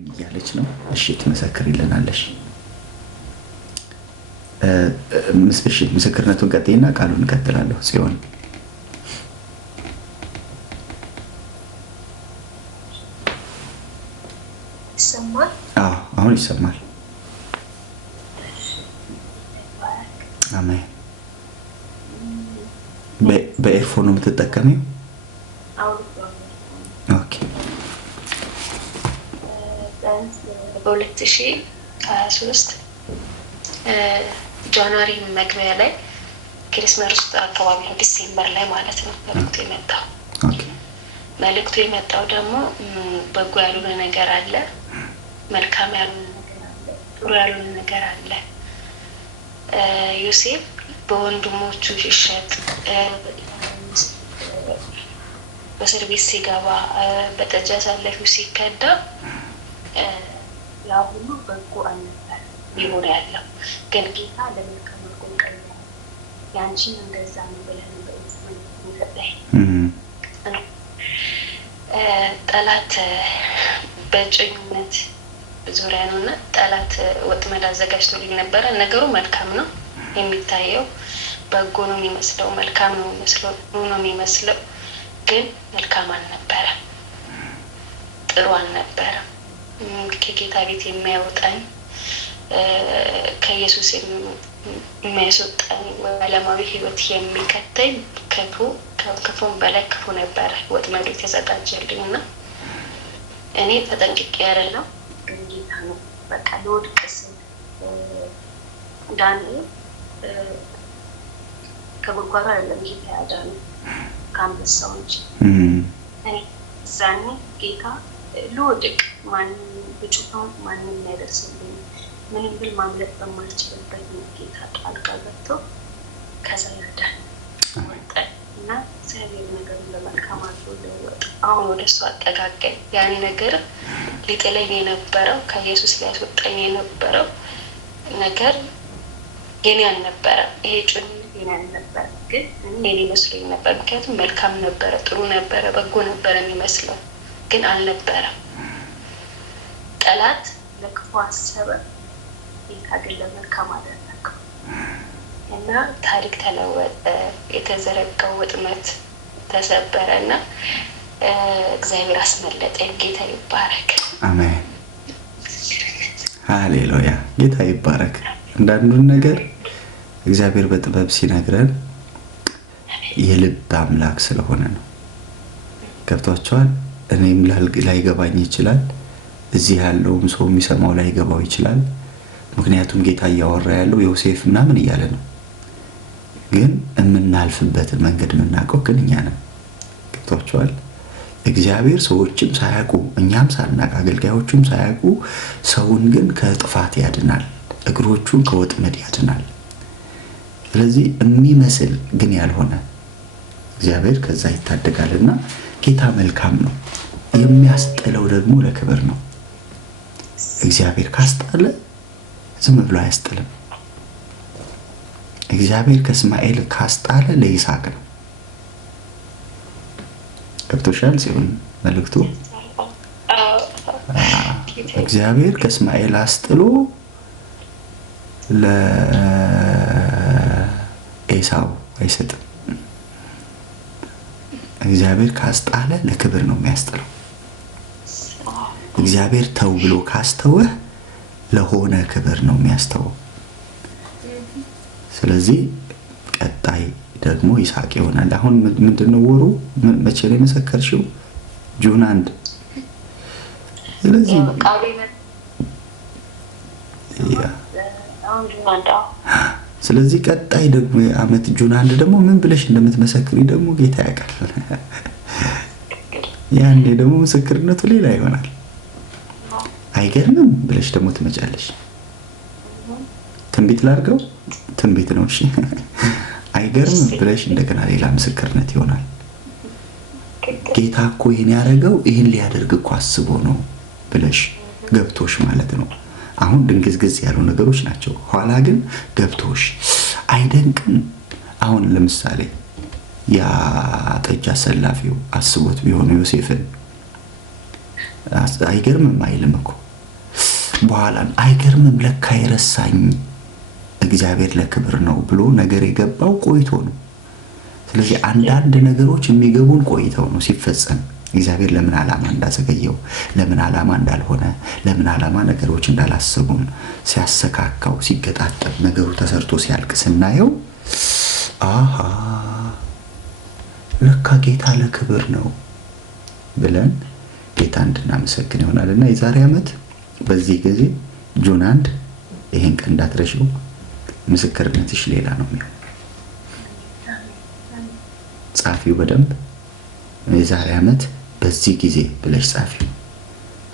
አለኝ እያለች ነው። እሺ ትመሰክሪልናለሽ። እሺ ምስክርነቱን ቀጥይና ቃሉን እቀጥላለሁ። ጽዮን ይሰማል? አዎ አሁን ይሰማል። አሜን። በኤርፎን ነው የምትጠቀሚው? ኦኬ። በ2023 ጃንዋሪ መግቢያ ላይ ክሪስማስ ውስጥ አካባቢ ነው፣ ዲሴምበር ላይ ማለት ነው መልዕክቱ የመጣው። ኦኬ። መልዕክቱ የመጣው ደግሞ በጎ ያልሆነ ነገር አለ፣ መልካም ያልሆነ ነገር አለ፣ ጥሩ ያልሆነ ነገር አለ። ዮሴፍ በወንድሞቹ ሲሸጥ፣ በእስር ቤት ሲገባ፣ በጠጅ አሳላፊው ሲከዳ ያ ሁሉ በጎ አልነበር ሊሆን ያለው፣ ግን ጌታ ለመልካም አድርጎ ቀየረው። ያንቺን እንደዛ ነው ብለን በእስማኝ ጠላት በጭኝነት ዙሪያ ነው እና ጠላት ወጥመድ አዘጋጅቶልኝ ነበረ። ነገሩ መልካም ነው የሚታየው፣ በጎ ነው የሚመስለው፣ መልካም ነው የሚመስለው፣ ግን መልካም አልነበረም፣ ጥሩ አልነበረም። ከጌታ ቤት የሚያወጣኝ ከኢየሱስ የሚያስወጣኝ ዓለማዊ ሕይወት የሚከተኝ ክፉን በላይ ክፉ ነበረ ወጥመዱ የተዘጋጀልኝ እና እኔ ተጠንቅቄ አይደለም፣ ግን ጌታ ነው በቃ ለወድቅ ስል ዳንኤል ከጉድጓዱ አይደለም ጌታ ያዳነው ከአንበሳው እንጂ። እኔ ዛኔ ጌታ ልወድቅ ማንም ብጩኸው ማንም ያደርስልኝ ምንም ብል ማምለጥ በማልችልበት ጌታ ጣልቃ ገብቶ ከዛ ያዳን ወጣ እና እግዚአብሔር ነገሩን ለመልካም አድርጎ ለወጥ አሁን ወደ እሱ አጠጋጋኝ። ያን ነገር ሊጥለኝ የነበረው ከኢየሱስ ሊያስወጣኝ የነበረው ነገር የኔ አልነበረም። ይሄ ጭንነት የኔ አልነበረም፣ ግን የኔ መስሎኝ ነበር። ምክንያቱም መልካም ነበረ፣ ጥሩ ነበረ፣ በጎ ነበረ የሚመስለው፣ ግን አልነበረም። ጠላት ለክፉ አሰበ፣ ጌታ ግን ለመልካም አደረገው እና ታሪክ ተለወጠ። የተዘረጋው ወጥመድ ተሰበረ እና እግዚአብሔር አስመለጠኝ። ጌታ ይባረክ። አሜን። ሃሌሉያ። ጌታ ይባረክ። አንዳንዱን ነገር እግዚአብሔር በጥበብ ሲነግረን የልብ አምላክ ስለሆነ ነው። ገብቷቸዋል። እኔም ላይገባኝ ይችላል፣ እዚህ ያለውም ሰው የሚሰማው ላይገባው ይችላል። ምክንያቱም ጌታ እያወራ ያለው ዮሴፍ ምናምን እያለ ነው፣ ግን የምናልፍበትን መንገድ የምናውቀው ግን እኛ ነን። ገብቷቸዋል። እግዚአብሔር ሰዎችም ሳያውቁ እኛም ሳናውቅ አገልጋዮቹም ሳያውቁ ሰውን ግን ከጥፋት ያድናል፣ እግሮቹን ከወጥመድ ያድናል። ስለዚህ የሚመስል ግን ያልሆነ እግዚአብሔር ከዛ ይታደጋልና ጌታ መልካም ነው። የሚያስጥለው ደግሞ ለክብር ነው። እግዚአብሔር ካስጣለ ዝም ብሎ አያስጥልም። እግዚአብሔር ከእስማኤል ካስጣለ ለይስሐቅ ነው። ገብቶሻል ሲሆን መልእክቱ እግዚአብሔር ከእስማኤል አስጥሎ ለኤሳው አይሰጥም። እግዚአብሔር ካስጣለ ለክብር ነው የሚያስጥለው። እግዚአብሔር ተው ብሎ ካስተወህ ለሆነ ክብር ነው የሚያስተወው። ስለዚህ ቀጣይ ደግሞ ይስሐቅ ይሆናል። አሁን ምንድነው ወሩ? መቼ ነው የመሰከርሽው? ጁን 1። ስለዚህ ስለዚህ ቀጣይ ደግሞ የዓመት ጁን 1 ደግሞ ምን ብለሽ እንደምትመሰክሪ ደግሞ ጌታ ያውቃል። ያኔ ደግሞ ምስክርነቱ ሌላ ይሆናል። አይገርምም ብለሽ ደግሞ ትመጫለሽ። ትንቢት ላድርገው? ትንቢት ነው። እሺ አይገርምም ብለሽ እንደገና ሌላ ምስክርነት ይሆናል። ጌታ እኮ ይሄን ያደረገው ይሄን ሊያደርግ እኮ አስቦ ነው ብለሽ ገብቶሽ ማለት ነው። አሁን ድንግዝግዝ ያሉ ነገሮች ናቸው፣ ኋላ ግን ገብቶሽ አይደንቅም? አሁን ለምሳሌ ያ ጠጅ አሰላፊው አስቦት ቢሆን ዮሴፍን አይገርምም አይልም እኮ በኋላ አይገርምም ለካ የረሳኝ እግዚአብሔር ለክብር ነው ብሎ ነገር የገባው ቆይቶ ነው። ስለዚህ አንዳንድ ነገሮች የሚገቡን ቆይተው ነው ሲፈጸም እግዚአብሔር ለምን ዓላማ እንዳዘገየው ለምን ዓላማ እንዳልሆነ ለምን ዓላማ ነገሮች እንዳላሰቡን ሲያሰካካው ሲገጣጠም ነገሩ ተሰርቶ ሲያልቅ ስናየው አሃ ለካ ጌታ ለክብር ነው ብለን ጌታ እንድናመሰግን ይሆናልና የዛሬ ዓመት በዚህ ጊዜ ጁን 1 ይሄን ቀን እንዳትረሺው። ምስክርነትሽ ሌላ ነው የሚሆነው። ጻፊው በደንብ የዛሬ ዓመት በዚህ ጊዜ ብለሽ ጻፊው።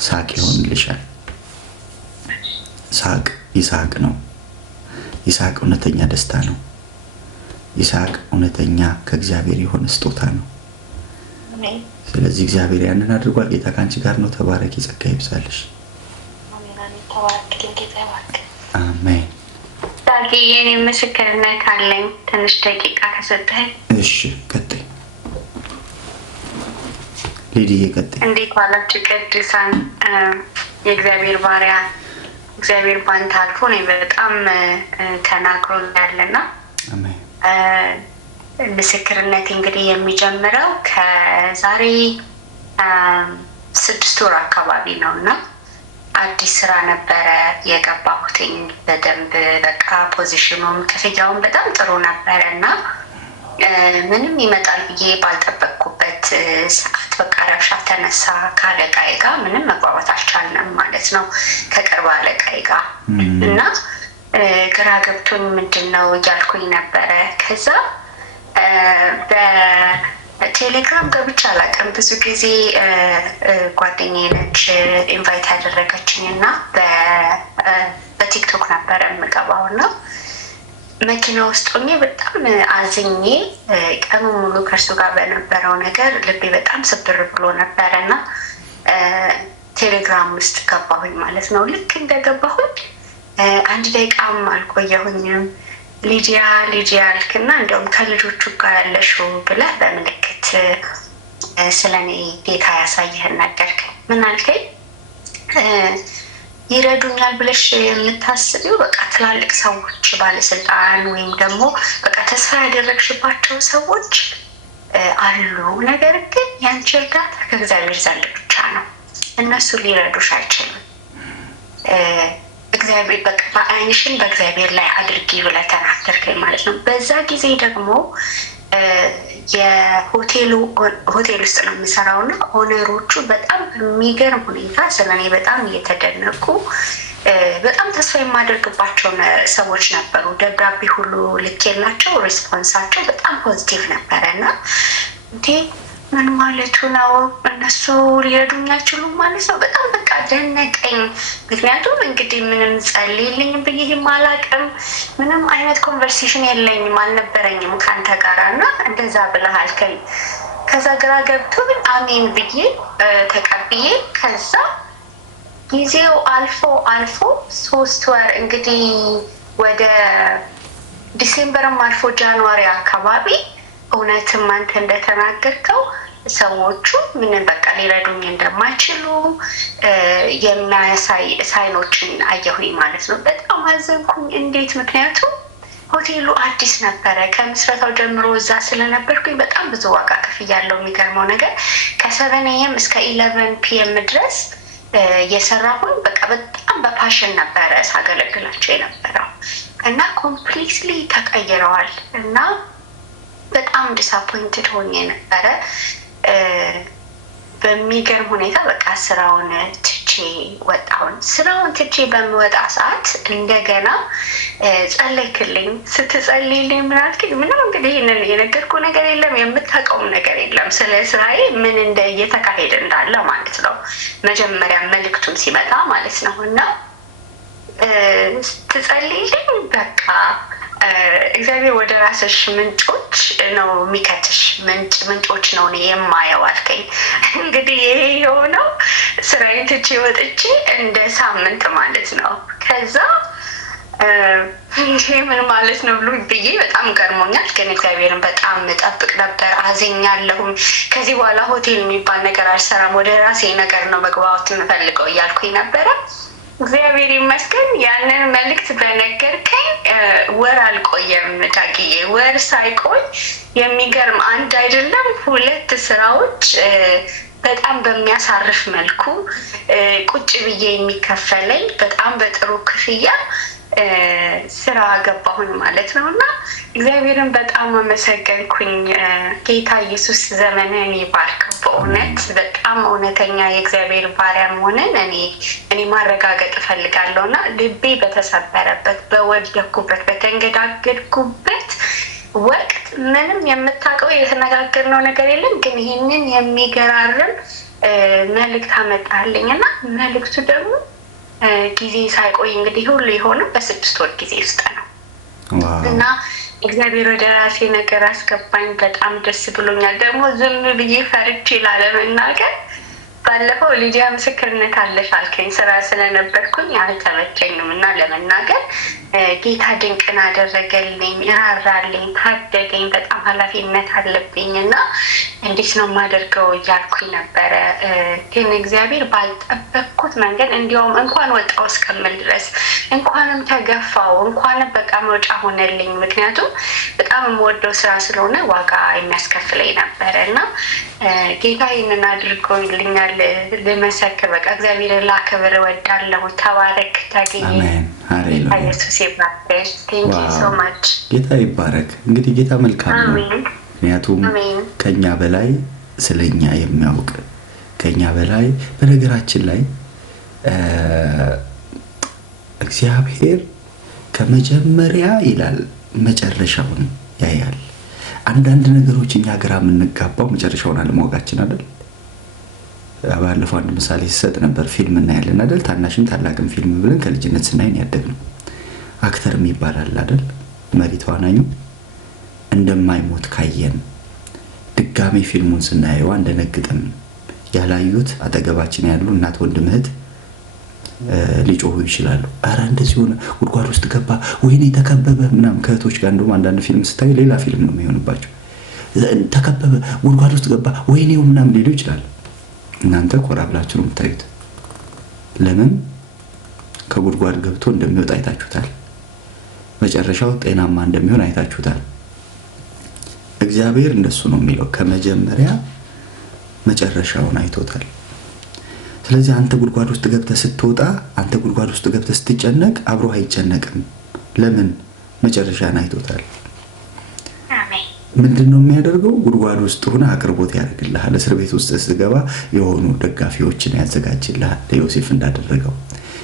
ሳቅ ይሆንልሻል። ሳቅ ይስሐቅ ነው። ይስሐቅ እውነተኛ ደስታ ነው። ይስሐቅ እውነተኛ ከእግዚአብሔር የሆነ ስጦታ ነው። ስለዚህ እግዚአብሔር ያንን አድርጓል። ጌታ ካንቺ ጋር ነው። ተባረኪ፣ ጸጋ ይብዛልሽ። አሜን። ዳጊ የኔ ምስክርነት አለኝ። ትንሽ ደቂቃ ከሰጠኝ። እሺ ቀጥይ ሊዲዬ፣ ቀጥይ። እንዴት ዋላችሁ ቅዱሳን? የእግዚአብሔር ባሪያ እግዚአብሔር ባንተ አልፎ ነው በጣም ተናግሮኛልና ምስክርነት እንግዲህ የሚጀምረው ከዛሬ 6 ወር አካባቢ ነው እና አዲስ ስራ ነበረ የገባሁትኝ። በደንብ በቃ ፖዚሽኑም ክፍያውን በጣም ጥሩ ነበረ እና ምንም ይመጣል ብዬ ባልጠበቅኩበት ሰዓት በቃ ረብሻ ተነሳ። ከአለቃዬ ጋር ምንም መግባባት አልቻልንም ማለት ነው፣ ከቅርብ አለቃዬ ጋር እና ግራ ገብቶኝ ምንድን ነው እያልኩኝ ነበረ። ከዛ በቴሌግራም ገብቼ አላውቅም። ብዙ ጊዜ ጓደኛዬ ነች ኢንቫይት ያደረገችኝ እና በቲክቶክ ነበረ የምገባው እና መኪና ውስጥ ሆኜ በጣም አዝኜ ቀኑ ሙሉ ከእርሱ ጋር በነበረው ነገር ልቤ በጣም ስብር ብሎ ነበረ እና ቴሌግራም ውስጥ ገባሁኝ ማለት ነው። ልክ እንደገባሁኝ 1 ደቂቃም አልቆየሁኝም። ሊዲያ አልክና እንደውም ከልጆቹ ጋር ያለሽው ብለህ በምልክት ስለኔ ጌታ ያሳየህን ነገርከኝ። ምን አልከኝ? ይረዱኛል ብለሽ የምታስቢው በቃ ትላልቅ ሰዎች ባለስልጣን ወይም ደግሞ በቃ ተስፋ ያደረግሽባቸው ሰዎች አሉ። ነገር ግን ያንቺ እርዳታ ከእግዚአብሔር ዘንድ ብቻ ነው። እነሱ ሊረዱሽ አይችሉም። እግዚአብሔር በቃ በዓይንሽን በእግዚአብሔር ላይ አድርጊ ብለህ ተናገርከኝ ማለት ነው። በዛ ጊዜ ደግሞ የሆቴል ውስጥ ነው የምሰራው እና ኦነሮቹ በጣም በሚገርም ሁኔታ ስለኔ በጣም እየተደነቁ በጣም ተስፋ የማደርግባቸው ሰዎች ነበሩ። ደብዳቤ ሁሉ ልኬላቸው ሪስፖንሳቸው በጣም ፖዚቲቭ ነበረ እና እንዴ ምን ማለቱ ነው? እነሱ ሊረዱኝ አይችሉም ማለት ነው። በጣም በቃ ደነቀኝ። ምክንያቱም እንግዲህ ምንም ጸልይልኝም ብዬም አላውቅም። ምንም አይነት ኮንቨርሴሽን የለኝም አልነበረኝም ከአንተ ጋር እና እንደዛ ብለህ አልከኝ። ከዛ ግራ ገብቶኝ አሜን ብዬ ተቀብዬ ከዛ ጊዜው አልፎ 3 ወር እንግዲህ ወደ ዲሴምበርም አልፎ ጃንዋሪ አካባቢ እውነትም አንተ እንደተናገርከው ሰዎቹ ምንም በቃ ሊረዱኝ እንደማይችሉ የሚያሳይ ሳይኖችን አየሁኝ ማለት ነው። በጣም አዘንኩኝ። እንዴት? ምክንያቱም ሆቴሉ አዲስ ነበረ። ከምስረታው ጀምሮ እዛ ስለነበርኩኝ በጣም ብዙ ዋጋ ከፍያለሁ። የሚገርመው ነገር ከ7 AM እስከ 11 PM ድረስ የሰራሁኝ በቃ በጣም በፓሽን ነበረ ሳገለግላቸው የነበረው እና ኮምፕሊትሊ ተቀይረዋል እና በጣም ዲስአፖይንትድ ሆኜ ነበረ። በሚገርም ሁኔታ በቃ ስራውን ትቼ ወጣሁን። ስራውን ትቼ በምወጣ ሰዓት እንደገና ጸለይክልኝ። ስትጸልይልኝ ምን አልከኝ? ምንም እንግዲህ ይህንን የነገርኩ ነገር የለም፣ የምታውቀውም ነገር የለም ስለ ስራዬ ምን እየተካሄደ እንዳለ ማለት ነው። መጀመሪያ መልእክቱን ሲመጣ ማለት ነው እና ስትጸልይልኝ በቃ እግዚአብሔር ወደ ራስሽ ምንጮች ነው የሚከትሽ፣ ምንጮች ነው የማየው አልከኝ። እንግዲህ ይሄ የሆነው ስራዬን ትቼ ወጥቼ እንደ ሳምንት ማለት ነው። ከዛ ይሄ ምን ማለት ነው ብሎ ብዬ በጣም ገርሞኛል። ግን እግዚአብሔርን በጣም ጠብቅ ነበር። አዝኛለሁም። ከዚህ በኋላ ሆቴል የሚባል ነገር አልሰራም፣ ወደ ራሴ ነገር ነው መግባባት የምፈልገው እያልኩኝ ነበረ። እግዚአብሔር ይመስገን። ያንን መልእክት በነገርከኝ ወር አልቆየም ዳግዬ። ወር ሳይቆይ የሚገርም አንድ አይደለም 2 ስራዎች በጣም በሚያሳርፍ መልኩ ቁጭ ብዬ የሚከፈለኝ በጣም በጥሩ ክፍያ ስራ ገባሁን ማለት ነው። እና እግዚአብሔርን በጣም አመሰገንኩኝ። ጌታ ኢየሱስ ዘመንን ይባርከው። በእውነት በጣም እውነተኛ የእግዚአብሔር ባሪያ መሆንን እኔ ማረጋገጥ እፈልጋለሁ። እና ልቤ በተሰበረበት፣ በወደኩበት፣ በተንገዳገድኩበት ወቅት ምንም የምታውቀው የተነጋገርነው ነገር የለም፣ ግን ይህንን የሚገራርም መልእክት አመጣልኝ እና መልእክቱ ደግሞ ጊዜ ሳይቆይ እንግዲህ ሁሉ የሆነው በ6 ወር ጊዜ ውስጥ ነው እና እግዚአብሔር ወደ ራሴ ነገር አስገባኝ። በጣም ደስ ብሎኛል። ደግሞ ዝም ብዬ ፈርቼ ላለመናገር ባለፈው ሊዲያ ምስክርነት አለሽ አልከኝ። ስራ ስለነበርኩኝ አልተመቸኝም እና ለመናገር ጌታ ድንቅን አደረገልኝ፣ ራራልኝ፣ ታደገኝ። በጣም ኃላፊነት አለብኝ እና እንዴት ነው የማደርገው እያልኩኝ ነበረ። ግን እግዚአብሔር ባልጠበቅኩት መንገድ እንዲያውም እንኳን ወጣው እስከምል ድረስ እንኳንም ተገፋው፣ እንኳንም በቃ መውጫ ሆነልኝ። ምክንያቱም በጣም የምወደው ስራ ስለሆነ ዋጋ የሚያስከፍለኝ ነበረ እና ጌታ ይህንን አድርጎልኛል። ልመሰክር በቃ እግዚአብሔር ላክብር እወዳለሁ። ተባረክ ታገኝ። ኢየሱስ ይባርክ። ቴንክ ዩ ሶ ማች። ጌታ ይባረክ። እንግዲህ ጌታ መልካም ነው። ምክንያቱም ከኛ በላይ ስለኛ የሚያውቅ ከኛ በላይ በነገራችን ላይ እግዚአብሔር ከመጀመሪያ ይላል መጨረሻውን ያያል። አንዳንድ ነገሮች እኛ ግራ የምንጋባው መጨረሻውን አለማወቃችን አይደል? ባለፈው አንድ ምሳሌ ሲሰጥ ነበር። ፊልም እናያለን አይደል? ታናሽም ታላቅም ፊልም ብለን ከልጅነት ስናይን ያደግነው አክተር የሚባል አለ አይደል? መሪ ተዋናኙ እንደማይሞት ካየን ድጋሜ ፊልሙን ስናየው አንደነግጥም። ያላዩት አጠገባችን ያሉ እናት፣ ወንድም፣ እህት ሊጮሁ ይችላሉ። አረ እንደዚህ ሆነ፣ ጉድጓድ ውስጥ ገባ፣ ወይኔ ተከበበ ምናምን። ከእህቶች ጋር እንደውም አንዳንድ ፊልም ስታዩ ሌላ ፊልም ነው የሚሆንባቸው። ተከበበ፣ ጉድጓድ ውስጥ ገባ፣ ወይኔው ምናምን ሊሉ ይችላሉ። እናንተ ኮራ ብላችሁ ነው የምታዩት። ለምን? ከጉድጓድ ገብቶ እንደሚወጣ አይታችሁታል። መጨረሻው ጤናማ እንደሚሆን አይታችሁታል። እግዚአብሔር እንደሱ ነው የሚለው፣ ከመጀመሪያ መጨረሻውን አይቶታል። ስለዚህ አንተ ጉድጓድ ውስጥ ገብተህ ስትወጣ፣ አንተ ጉድጓድ ውስጥ ገብተህ ስትጨነቅ አብሮ አይጨነቅም። ለምን? መጨረሻን አይቶታል። ምንድነው የሚያደርገው? ጉድጓድ ውስጥ ሆነ አቅርቦት ያደርግልሃል። እስር ቤት ውስጥ ስትገባ የሆኑ ደጋፊዎችን ያዘጋጅልሃል። ለዮሴፍ እንዳደረገው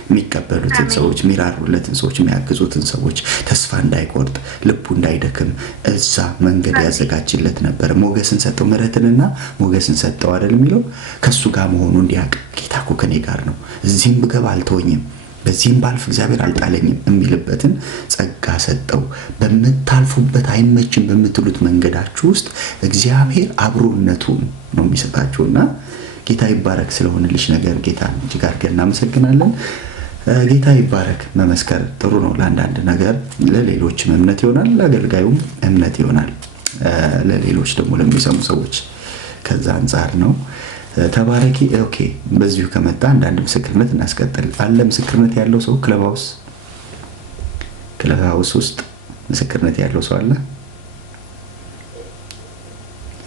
የሚቀበሉትን ሰዎች፣ የሚራሩለትን ሰዎች፣ የሚያግዙትን ሰዎች፣ ተስፋ እንዳይቆርጥ ልቡ እንዳይደክም እዛ መንገድ ያዘጋጅለት ነበር። ሞገስን ሰጠው፣ ምሕረትንና ሞገስን ሰጠው አይደል የሚለው። ከሱ ጋር መሆኑ እንዲያውቅ ጌታ እኮ ከኔ ጋር ነው፣ እዚህም ብገባ አልተወኝም፣ በዚህም ባልፍ እግዚአብሔር አልጣለኝም የሚልበትን ጸጋ ሰጠው። በምታልፉበት አይመችም በምትሉት መንገዳችሁ ውስጥ እግዚአብሔር አብሮነቱን ነው የሚሰጣችሁና ጌታ ይባረክ። ስለሆነልሽ ነገር ጌታ እጅግ አድርገን እናመሰግናለን። ጌታ ይባረክ። መመስከር ጥሩ ነው። ለአንዳንድ ነገር ለሌሎችም እምነት ይሆናል፣ ለአገልጋዩም እምነት ይሆናል፣ ለሌሎች ደግሞ ለሚሰሙ ሰዎች ከዛ አንጻር ነው። ተባረኪ። ኦኬ፣ በዚሁ ከመጣ አንዳንድ ምስክርነት እናስቀጥል። አለ ምስክርነት ያለው ሰው ክለብሃውስ ውስጥ ምስክርነት ያለው ሰው አለ?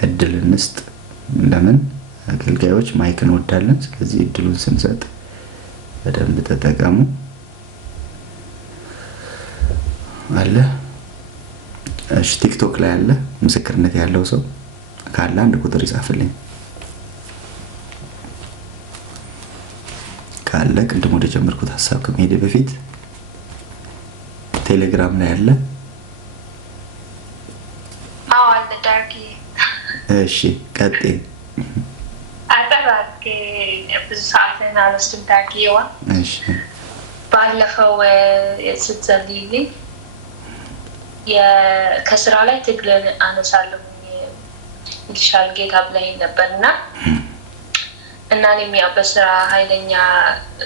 እድል እንስጥ። ለምን? አገልጋዮች ማይክ እንወዳለን። ስለዚህ እድሉን ስንሰጥ በደንብ ተጠቀሙ። አለ? እሺ፣ ቲክቶክ ላይ አለ ምስክርነት ያለው ሰው ካለ አንድ ቁጥር ይጻፍልኝ። ካለ ቅድም ወደ ጀመርኩት ሀሳብ ከመሄድ በፊት ቴሌግራም ላይ አለ? አዎ አለ ዳርኪ። እሺ ቀጥይ። አጠራክ ብዙ ሰዓትን አልወስድም ዳርኪዋ። እሺ ባለፈው ስትጸልይልኝ ከስራ ላይ ትግልን አነሳለሁ ይልሻል ጌታ ብለኸኝ ነበርና እና እኔም ያው በስራ ኃይለኛ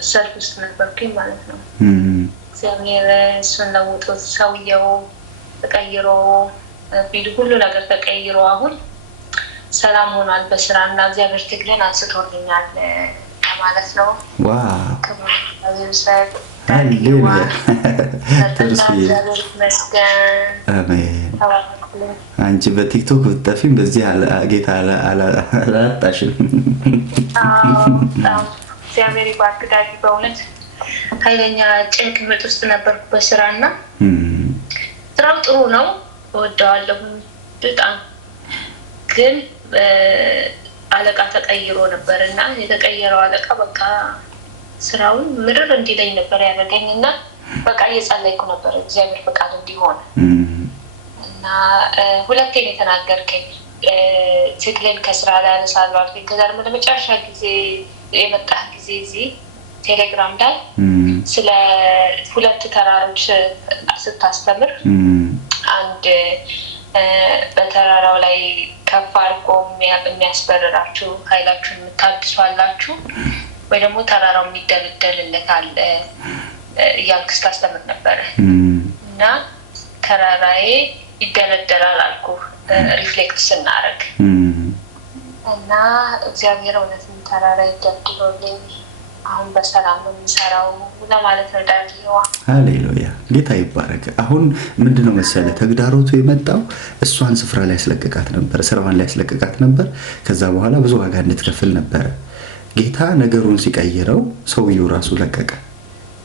ሰልፍ ውስጥ ነበርኩኝ ማለት ነው። እግዚአብሔር እሱን ለውጦ ሰውየው ተቀይሮ ሁሉ ነገር ተቀይሮ አሁን ሰላም ሆኗል በስራ እና እግዚአብሔር ትግልን አንስቶልኛል ማለት ነው። ዋው ሃሌሉያ አሜን። አንቺ በቲክቶክ ብትጠፊም በዚህ ጌታ አላጣሽም። እግዚአብሔር ይባርክ ዳጊ። በእውነት ኃይለኛ ጭንቅ ምጥ ውስጥ ነበርኩ በስራ እና ስራው ጥሩ ነው፣ እወደዋለሁ በጣም ግን አለቃ ተቀይሮ ነበር እና የተቀየረው አለቃ በቃ ስራውን ምርር እንዲለኝ ነበር ያደረገኝ እና በቃ እየጸለይኩ ነበር እግዚአብሔር ፈቃድ እንዲሆን እና ሁለቴን የተናገርከኝ ትግልን ከስራ ላይ አነሳለሁ አልከኝ። ከዛ ደግሞ ለመጨረሻ ጊዜ የመጣህ ጊዜ እዚህ ቴሌግራም ላይ ስለ ሁለት ተራሮች ስታስተምር አንድ በተራራው ላይ ከፍ አድርጎ የሚያስበርራችሁ ኃይላችሁን የምታድሱ አላችሁ ወይ ደግሞ ተራራው የሚደለደልለት አለ እያልክ ስታስተምር ነበረ እና ተራራዬ ይደለደላል አልኩ ሪፍሌክት ስናደርግ እና እግዚአብሔር እውነትም ተራራ ይደልድሎልኝ አሁን በሰላም ነው የምሰራው ለማለት ነው። ዳጊዋ ሃሌሉያ ጌታ ይባረክ። አሁን ምንድነው መሰለ ተግዳሮቱ የመጣው እሷን ስፍራ ላይ ያስለቀቃት ነበር፣ ስራዋን ላይ ያስለቀቃት ነበር። ከዛ በኋላ ብዙ ዋጋ እንድትከፍል ነበረ። ጌታ ነገሩን ሲቀይረው ሰውየው ራሱ ለቀቀ።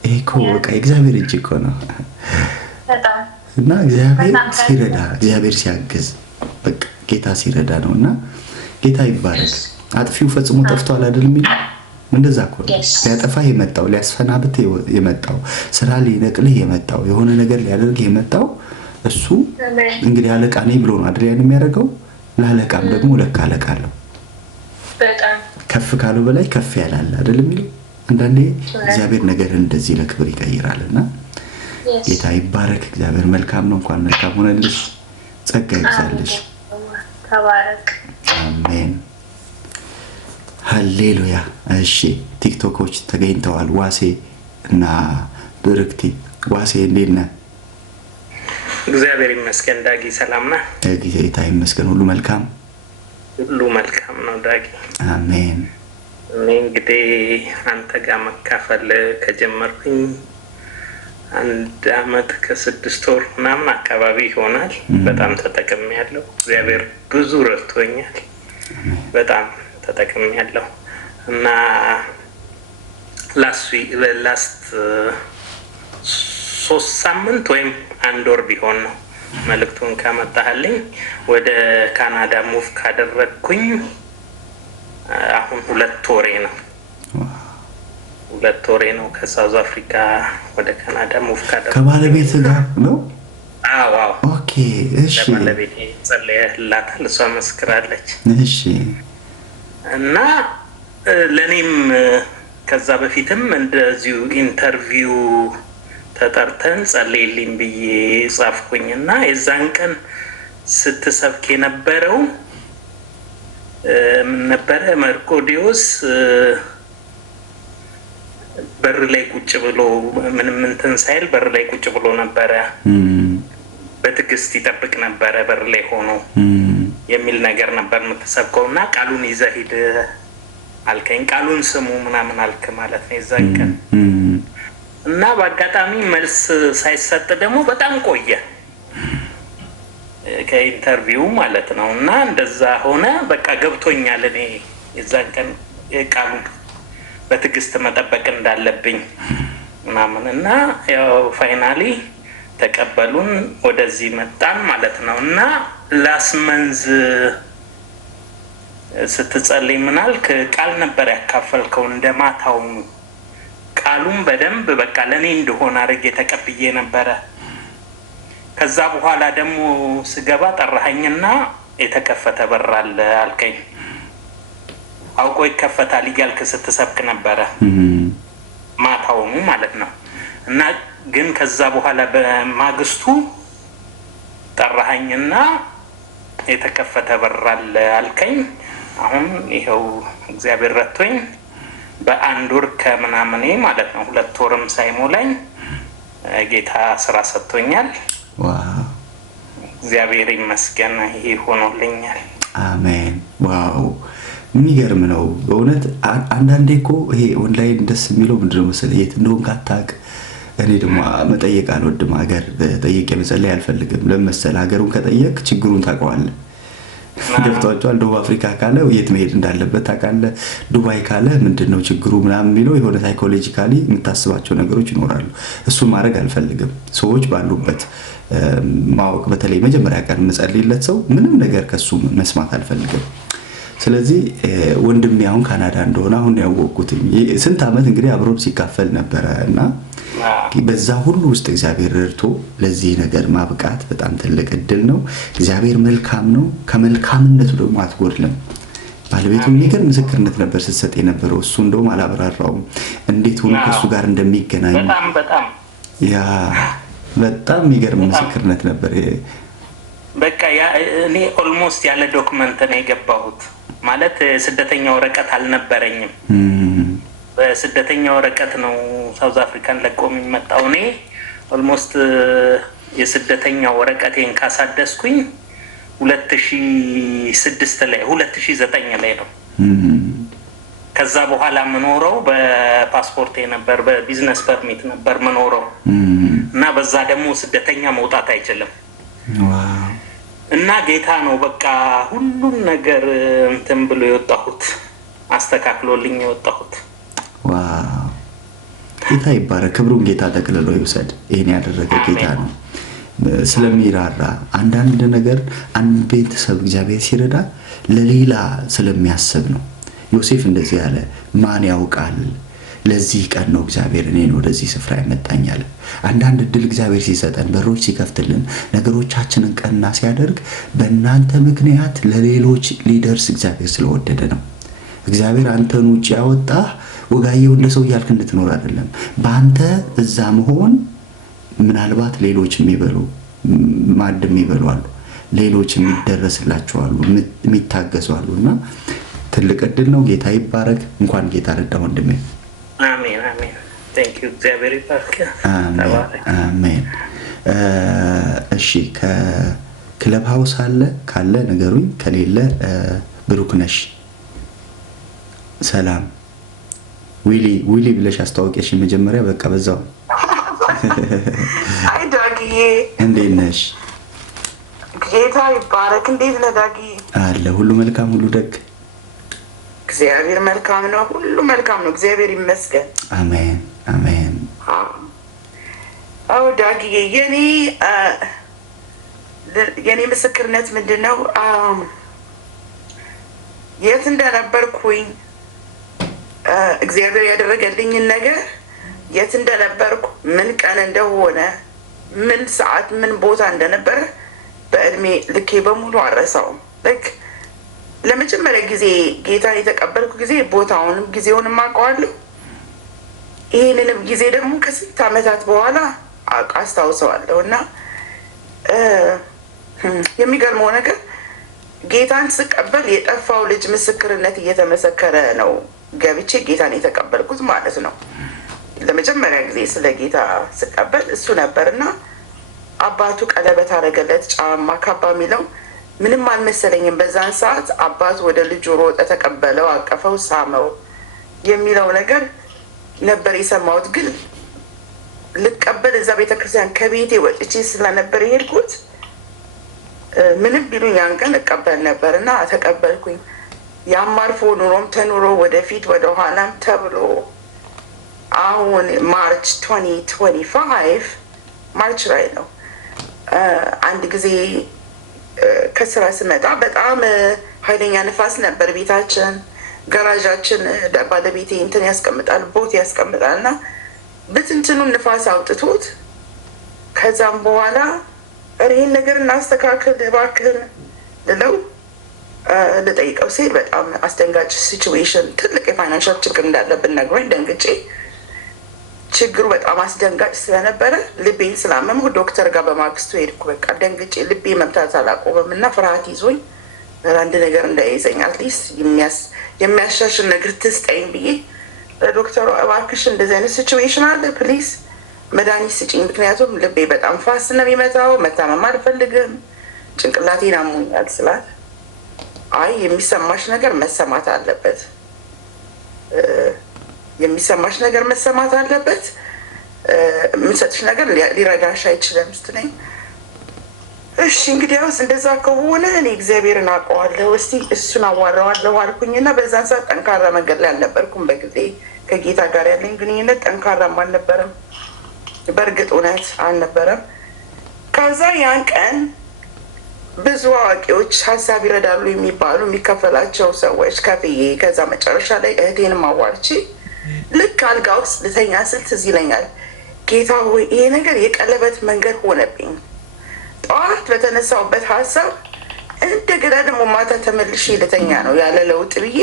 ይሄ እኮ በቃ እግዚአብሔር እጅ እኮ ነው እና እግዚአብሔር ሲረዳ እግዚአብሔር ሲያግዝ በቃ ጌታ ሲረዳ ነውና ጌታ ይባረክ። አጥፊው ፈጽሞ ጠፍቷል አይደል የሚለው እንደዛ እኮ ነው። ሊያጠፋ የመጣው ሊያስፈናብት የመጣው ስራ ሊነቅልህ የመጣው የሆነ ነገር ሊያደርግ የመጣው እሱ እንግዲህ አለቃ ነኝ ብሎ ነው አይደል ያን የሚያደርገው። ለአለቃም ደግሞ ለካ አለቃ አለው። በጣም ከፍ ካለው በላይ ከፍ ያላል አይደል የሚለው። አንዳንዴ እግዚአብሔር ነገርን እንደዚህ ለክብር ይቀይራልና ጌታ ይባረክ። እግዚአብሔር መልካም ነው። እንኳን መልካም ሆነልሽ፣ ጸጋ ይብዛልሽ። ተባረክ። አሜን ሃሌሉያ። እሺ ቲክቶኮች ተገኝተዋል። ዋሴ እና ብርክቲ። ዋሴ እንዴት ነህ? እግዚአብሔር ይመስገን። ዳጊ ሰላም ነህ? ጌታ ይመስገን። ሁሉ መልካም ሁሉ መልካም ነው ዳጊ። አሜን። እኔ እንግዲህ አንተ ጋር መካፈል ከጀመርኩኝ 1 ዓመት ከ6 ወር ምናምን አካባቢ ይሆናል። በጣም ተጠቅሜያለሁ። እግዚአብሔር ብዙ ረድቶኛል። በጣም ተጠቅሜያለሁ እና ላስት 3 ሳምንት ወይም 1 ወር ቢሆን ነው መልእክቱን ካመጣህልኝ ወደ ካናዳ ሙቭ ካደረግኩኝ አሁን 2 ወሬ ነው። 2 ወሬ ነው ከሳውዝ አፍሪካ ወደ ካናዳ ሙቭ ካደረግኩኝ። ከባለቤት ጋር ነው? አዎ። ኦኬ እሺ። ለባለቤቴ ጸልየህላታል፣ እሷ መስክራለች። እሺ። እና ለኔም ከዛ በፊትም እንደዚሁ ኢንተርቪው ተጠርተን ጸልይልኝ ብዬ ጻፍኩኝና የዛን ቀን ስትሰብክ የነበረው ምን ነበረ? መርቆዲዮስ በር ላይ ቁጭ ብሎ ምንም እንትን ሳይል በር ላይ ቁጭ ብሎ ነበረ። በትዕግስት ይጠብቅ ነበረ በር ላይ ሆኖ የሚል ነገር ነበር የምትሰብከው እና ቃሉን ይዘህ ሂድ አልከኝ። ቃሉን ስሙ ምናምን አልክ ማለት ነው የዛን ቀን እና በአጋጣሚ መልስ ሳይሰጥ ደግሞ በጣም ቆየ ከኢንተርቪው ማለት ነው። እና እንደዛ ሆነ። በቃ ገብቶኛል እኔ የዛን ቀን ቃሉን በትዕግስት መጠበቅ እንዳለብኝ ምናምን እና ያው ፋይናሊ ተቀበሉን፣ ወደዚህ መጣን ማለት ነው። እና ላስመንዝ ስትጸልይ ምናልክ? ቃል ነበር ያካፈልከው እንደማታው ቃሉን በደንብ በቃ ለኔ እንደሆነ አድርጌ ተቀብዬ ነበረ። ከዛ በኋላ ደግሞ ስገባ ጠራኸኝና የተከፈተ በር አለ አልከኝ። አውቆ ይከፈታል እያልክ ስትሰብክ ነበረ ማታውኑ ማለት ነው። እና ግን ከዛ በኋላ በማግስቱ ጠራኸኝና የተከፈተ በር አለ አልከኝ። አሁን ይኸው እግዚአብሔር ረድቶኝ በ1 ወር ከምናምኔ ማለት ነው 2 ወርም ሳይሞላኝ ጌታ ስራ ሰጥቶኛል። ዋው እግዚአብሔር ይመስገን፣ ይሄ ሆኖልኛል። አሜን። ዋው የሚገርም ነው በእውነት። አንዳንዴ እኮ ይሄ ኦንላይን ደስ የሚለው ምንድነው መሰለህ የት እንደሆንክ አታውቅ። እኔ ደግሞ መጠየቅ አልወድም። ሀገር ጠይቄ መጸለይ አልፈልግም። ለመሰለህ ሀገሩን ከጠየቅ ችግሩን ታውቀዋለህ። ገብቷቸዋል። ደቡብ አፍሪካ ካለ የት መሄድ እንዳለበት ታውቃለህ። ዱባይ ካለ ምንድነው ችግሩ ምናምን የሚለው የሆነ ሳይኮሎጂካሊ የምታስባቸው ነገሮች ይኖራሉ። እሱን ማድረግ አልፈልግም። ሰዎች ባሉበት ማወቅ፣ በተለይ መጀመሪያ ቀን የምጸልይለት ሰው ምንም ነገር ከሱ መስማት አልፈልግም። ስለዚህ ወንድሜ አሁን ካናዳ እንደሆነ አሁን ያወቅኩትኝ ስንት ዓመት እንግዲህ አብሮን ሲካፈል ነበረ እና በዛ ሁሉ ውስጥ እግዚአብሔር ረድቶ ለዚህ ነገር ማብቃት በጣም ትልቅ እድል ነው። እግዚአብሔር መልካም ነው። ከመልካምነቱ ደግሞ አትጎድልም። ባለቤቱ የሚገርም ምስክርነት ነበር ስትሰጥ የነበረው። እሱ እንደውም አላብራራውም እንዴት ሆኖ ከእሱ ጋር እንደሚገናኙ። ያ በጣም የሚገርም ምስክርነት ነበር። በቃ እኔ ኦልሞስት ያለ ዶክመንት ነው የገባሁት። ማለት ስደተኛ ወረቀት አልነበረኝም። በስደተኛ ወረቀት ነው ሳውዝ አፍሪካን ለቆ የሚመጣው። እኔ ኦልሞስት የስደተኛ ወረቀቴን ካሳደስኩኝ 2006 ላይ 2009 ላይ ነው። ከዛ በኋላ የምኖረው በፓስፖርቴ ነበር፣ በቢዝነስ ፐርሚት ነበር የምኖረው እና በዛ ደግሞ ስደተኛ መውጣት አይችልም። እና ጌታ ነው በቃ ሁሉም ነገር እንትን ብሎ የወጣሁት፣ አስተካክሎልኝ የወጣሁት። ዋው ጌታ ይባረክ። ክብሩን ጌታ ጠቅልሎ ይውሰድ። ይሄን ያደረገ ጌታ ነው ስለሚራራ። አንዳንድ ነገር አንድ ቤተሰብ እግዚአብሔር ሲረዳ ለሌላ ስለሚያስብ ነው። ዮሴፍ እንደዚህ ያለ ማን ያውቃል ለዚህ ቀን ነው እግዚአብሔር እኔን ወደዚህ ስፍራ ያመጣኛል። አንዳንድ እድል እግዚአብሔር ሲሰጠን፣ በሮች ሲከፍትልን፣ ነገሮቻችንን ቀና ሲያደርግ በእናንተ ምክንያት ለሌሎች ሊደርስ እግዚአብሔር ስለወደደ ነው። እግዚአብሔር አንተን ውጭ ያወጣህ ወጋየው እንደ ሰው እያልክ እንድትኖር አይደለም። በአንተ እዛ መሆን ምናልባት ሌሎች የሚበሉ ማድ የሚበሉ አሉ፣ ሌሎች የሚደረስላቸው አሉ፣ የሚታገሱ አሉ እና ትልቅ እድል ነው። ጌታ ይባረክ። እንኳን ጌታ ረዳ ወንድሜ። አሜን አሜን። ቴንክ ዩ እግዚአብሔር ይባርክ። አሜን። እሺ ከክለብ ሃውስ ካለ ነገሩኝ፣ ከሌለ ብሩክ ነሽ። ሰላም ዊሊ ብለሽ አስተዋወቂሽ መጀመሪያ። በቃ በዛው አይ ዳጊዬ እንዴት ነሽ? ጌታ ይባረክ። እንዴት ነህ ዳጊ? አለ ሁሉ መልካም፣ ሁሉ ደግ። እግዚአብሔር መልካም ነው። ሁሉ መልካም ነው። እግዚአብሔር ይመስገን። አሜን አሜን። አዎ ዳጊዬ የኔ ምስክርነት ምንድን ነው? የት እንደነበርኩኝ እግዚአብሔር ያደረገልኝን ነገር የት እንደነበርኩ ምን ቀን እንደሆነ ምን ሰዓት ምን ቦታ እንደነበረ በእድሜ ልኬ በሙሉ አልረሳውም። ልክ ለመጀመሪያ ጊዜ ጌታን የተቀበልኩ ጊዜ ቦታውንም ጊዜውንም አውቀዋለሁ። ይህንንም ጊዜ ደግሞ ከስንት ዓመታት በኋላ አስታውሰዋለሁ እና የሚገርመው ነገር ጌታን ስቀበል የጠፋው ልጅ ምስክርነት እየተመሰከረ ነው ገብቼ ጌታን የተቀበልኩት ማለት ነው። ለመጀመሪያ ጊዜ ስለ ጌታ ስቀበል እሱ ነበርና አባቱ ቀለበት አረገለት፣ ጫማ ካባ የሚለው ምንም አልመሰለኝም በዛን ሰዓት። አባቱ ወደ ልጁ ሮጠ፣ ተቀበለው፣ አቀፈው፣ ሳመው የሚለው ነገር ነበር የሰማሁት። ግን ልቀበል እዛ ቤተክርስቲያን ከቤቴ ወጥቼ ስለነበር የሄድኩት ምንም ቢሉኝ ያን ቀን እቀበል ነበር እና ተቀበልኩኝ። ያም አልፎ ኑሮም ተኑሮ ወደፊት ወደ ኋላም ተብሎ አሁን ማርች 2025 ማርች ላይ ነው አንድ ጊዜ ከስራ ስመጣ በጣም ኃይለኛ ንፋስ ነበር ቤታችን። ገራዣችን ባለቤቴ እንትን ያስቀምጣል፣ ቦት ያስቀምጣል እና ብትንትኑን ንፋስ አውጥቶት ከዛም በኋላ ይህን ነገር እናስተካክል እባክህን ልለው ልጠይቀው ሲል በጣም አስደንጋጭ ሲቹዌሽን፣ ትልቅ የፋይናንሻል ችግር እንዳለብን ነግሮኝ ደንግጬ፣ ችግሩ በጣም አስደንጋጭ ስለነበረ ልቤን ስላመመው ዶክተር ጋር በማግስቱ ሄድኩ። በቃ ደንግጬ ልቤ መምታት አላቆመም እና ፍርሃት ይዞኝ አንድ ነገር እንዳይዘኝ አትሊስት የሚያሻሽል ነገር ትስጠኝ ብዬ ለዶክተሩ እባክሽ እንደዚህ አይነት ሲቹዌሽን አለ ፕሊዝ መድኃኒት ስጭኝ፣ ምክንያቱም ልቤ በጣም ፋስት ነው የሚመታው፣ መታመም አልፈልግም፣ ጭንቅላቴን አሞኛል ስላት አይ የሚሰማሽ ነገር መሰማት አለበት፣ የሚሰማሽ ነገር መሰማት አለበት፣ የምሰጥሽ ነገር ሊረዳሽ አይችልም ስትለኝ እሺ እንግዲያውስ እንደዛ ከሆነ እኔ እግዚአብሔርን አውቀዋለሁ እስቲ እሱን አዋራዋለሁ አልኩኝና በዛን ሰዓት ጠንካራ መንገድ ላይ አልነበርኩም። በጊዜ ከጌታ ጋር ያለኝ ግንኙነት ጠንካራም አልነበረም፣ በእርግጥ እውነት አልነበረም። ከዛ ያን ቀን ብዙ አዋቂዎች ሀሳብ ይረዳሉ የሚባሉ የሚከፈላቸው ሰዎች ከፍዬ ከዛ መጨረሻ ላይ እህቴንም አዋርቼ ልክ አልጋ ውስጥ ልተኛ ስል ትዝ ይለኛል ጌታ ሆይ ይሄ ነገር የቀለበት መንገድ ሆነብኝ። ጠዋት በተነሳውበት ሀሳብ እንደገና ደግሞ ማታ ተመልሼ ልተኛ ነው ያለ ለውጥ ብዬ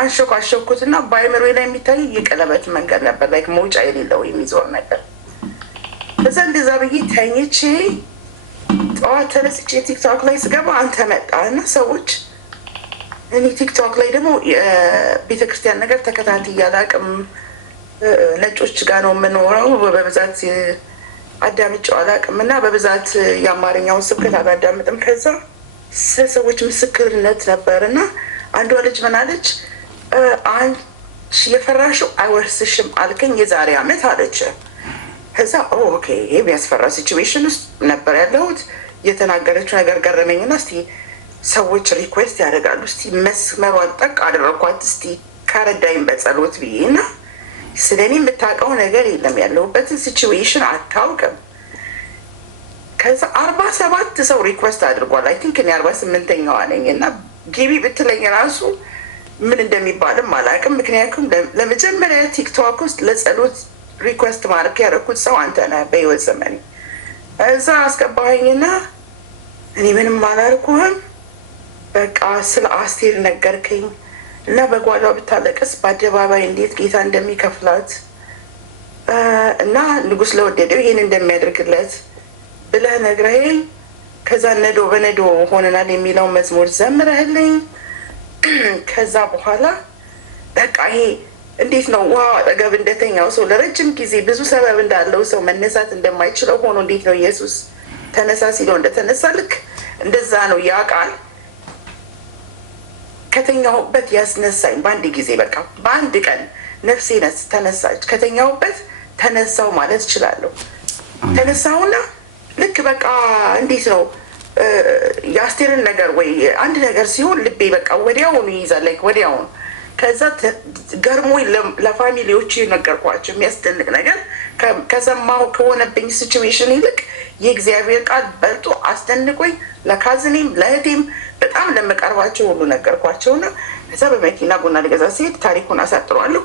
አንሾካሾኩትና በአይምሮ ላይ የሚታይ የቀለበት መንገድ ነበር፣ ላይክ መውጫ የሌለው የሚዞር ነገር። እዛ እንደዛ ብዬ ተኝቼ ጠዋት ተነስቼ ቲክቶክ ላይ ስገባ አንተ መጣ እና ሰዎች እኔ ቲክቶክ ላይ ደግሞ የቤተክርስቲያን ነገር ተከታትዬ አላውቅም። ነጮች ጋር ነው የምኖረው፣ በብዛት አዳምጬው አላውቅም እና በብዛት የአማርኛውን ስብከት አላዳምጥም። ከዛ ሰዎች ምስክርነት ነበር እና አንዷ ልጅ ምን አለች? አንቺ የፈራሽው አይወርስሽም አልከኝ የዛሬ ዓመት አለች። ከዛ ኦኬ ይሄ የሚያስፈራ ሲቹዌሽን ውስጥ ነበር ያለሁት። የተናገረችው ነገር ገረመኝና እስቲ ሰዎች ሪኩዌስት ያደርጋሉ እስቲ መስመሯን ጠቅ አደረኳት እስቲ ከረዳይም በጸሎት ብዬ እና ስለ እኔ የምታውቀው ነገር የለም፣ ያለሁበትን ሲቹዌሽን አታውቅም። ከዛ 47 ሰው ሪኩዌስት አድርጓል። አይ ቲንክ እኔ 48ኛዋ ነኝ እና ጊቢ ብትለኝ ራሱ ምን እንደሚባልም አላውቅም። ምክንያቱም ለመጀመሪያ ቲክቶክ ውስጥ ለጸሎት ሪኩዌስት ማድረግ ያደረኩት ሰው አንተ ነህ በህይወት ዘመኔ። እዛ አስገባኸኝና እኔ ምንም አላልኩህም፣ በቃ ስለ አስቴር ነገርከኝ እና በጓዳ ብታለቅስ በአደባባይ እንዴት ጌታ እንደሚከፍላት እና ንጉሥ ለወደደው ይህን እንደሚያደርግለት ብለህ ነግረኸኝ፣ ከዛ ነዶ በነዶ ሆነናል የሚለውን መዝሙር ዘምረህልኝ፣ ከዛ በኋላ በቃ ይሄ እንዴት ነው ውሃ አጠገብ እንደተኛው ሰው ለረጅም ጊዜ ብዙ ሰበብ እንዳለው ሰው መነሳት እንደማይችለው ሆኖ እንዴት ነው ኢየሱስ ተነሳ ሲለው እንደተነሳ ልክ እንደዛ ነው ያ ቃል ከተኛሁበት ያስነሳኝ በአንድ ጊዜ። በቃ በአንድ ቀን ነፍሴ ተነሳች። ከተኛሁበት ተነሳው ማለት እችላለሁ። ተነሳሁና ልክ በቃ እንዴት ነው የአስቴርን ነገር ወይ አንድ ነገር ሲሆን ልቤ በቃ ወዲያውኑ ይይዛል፣ ላይክ ወዲያውኑ። ከዛ ገርሞኝ ለፋሚሊዎች ነገርኳቸው። የሚያስደንቅ ነገር ከሰማሁ ከሆነብኝ ሲቹዌሽን ይልቅ የእግዚአብሔር ቃል በልጦ አስደንቆኝ ለካዝኔም ለእህቴም በጣም ለመቀርባቸው ሁሉ ነገርኳቸውና ከዛ በመኪና ቡና ልገዛ ሲሄድ ታሪኩን አሳጥሯለሁ።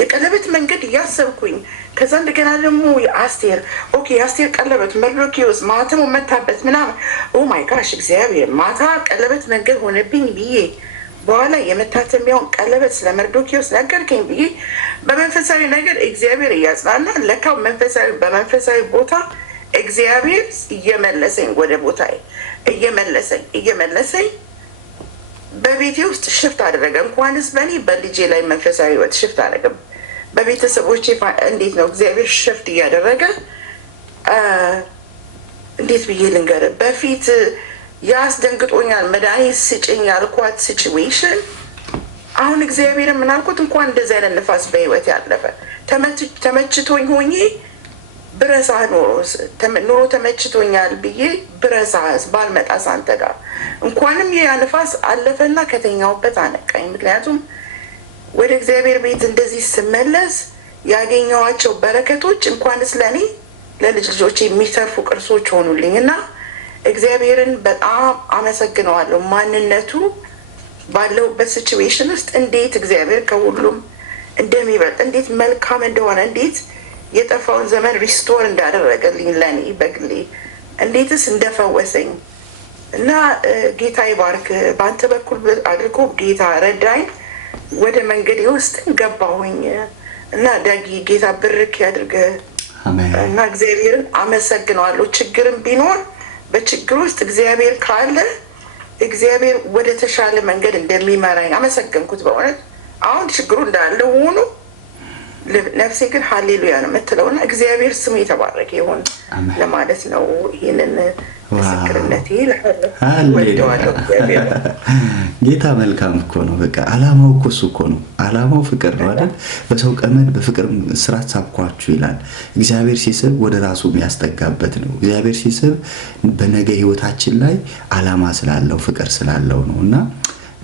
የቀለበት መንገድ እያሰብኩኝ ከዛ እንደገና ደግሞ የአስቴር ኦኬ የአስቴር ቀለበት መርዶኪዎስ ማተሙ መታበት ምናምን ኦ ማይ ጋሽ እግዚአብሔር ማታ ቀለበት መንገድ ሆነብኝ ብዬ በኋላ የመታተሚያውን ቀለበት ስለ መርዶኪዎስ ነገርከኝ ብዬ በመንፈሳዊ ነገር እግዚአብሔር እያጽናና ለካው በመንፈሳዊ ቦታ እግዚአብሔር እየመለሰኝ ወደ ቦታ እየመለሰኝ በቤቴ ውስጥ ሽፍት አደረገ። እንኳንስ በእኔ በልጄ ላይ መንፈሳዊ ህይወት ሽፍት አደረገ። በቤተሰቦቼ እንዴት ነው እግዚአብሔር ሽፍት እያደረገ እንዴት ብዬ ልንገር፣ በፊት ያስደንግጦኛል መድኃኒት ስጭኝ ያልኳት ሲቹዌሽን አሁን እግዚአብሔር ምን አልኩት፣ እንኳን እንደዚህ አይነት ንፋስ በህይወት ያለፈ ተመችቶኝ ሆኜ ብረሳህ ኑሮ ተመችቶኛል ብዬ ብረሳህስ ባልመጣስ አንተ ጋር እንኳንም ያ ንፋስ አለፈና ከተኛውበት አነቃኝ። ምክንያቱም ወደ እግዚአብሔር ቤት እንደዚህ ስመለስ ያገኘኋቸው በረከቶች እንኳንስ ለእኔ ለልጅ ልጆች የሚተርፉ ቅርሶች ሆኑልኝ እና እግዚአብሔርን በጣም አመሰግነዋለሁ። ማንነቱ ባለሁበት ሲቹዌሽን ውስጥ እንዴት እግዚአብሔር ከሁሉም እንደሚበልጥ እንዴት መልካም እንደሆነ እንዴት የጠፋውን ዘመን ሪስቶር እንዳደረገልኝ ለእኔ በግሌ እንዴትስ እንደፈወሰኝ እና ጌታ ይባርክ። በአንተ በኩል አድርጎ ጌታ ረዳኝ። ወደ መንገዴ ውስጥ ገባሁኝ እና ዳጊ ጌታ ብርክ ያድርገ እና እግዚአብሔርን አመሰግነዋለሁ። ችግርም ቢኖር በችግር ውስጥ እግዚአብሔር ካለ እግዚአብሔር ወደ ተሻለ መንገድ እንደሚመራኝ አመሰገንኩት። በእውነት አሁን ችግሩ እንዳለ ሆኖ ነፍሴ ግን ሃሌሉያ ነው የምትለውና እግዚአብሔር ስሙ የተባረከ ይሁን ለማለት ነው። ይህንን ምስክርነት ወደዋለሁ። ጌታ መልካም እኮ ነው። በቃ አላማው እኮ እሱ እኮ ነው። አላማው ፍቅር ነው አይደል? በሰው ቀመድ በፍቅር ስራት ሳብኳችሁ ይላል። እግዚአብሔር ሲስብ ወደ ራሱ የሚያስጠጋበት ነው። እግዚአብሔር ሲስብ በነገ ህይወታችን ላይ አላማ ስላለው ፍቅር ስላለው ነው። እና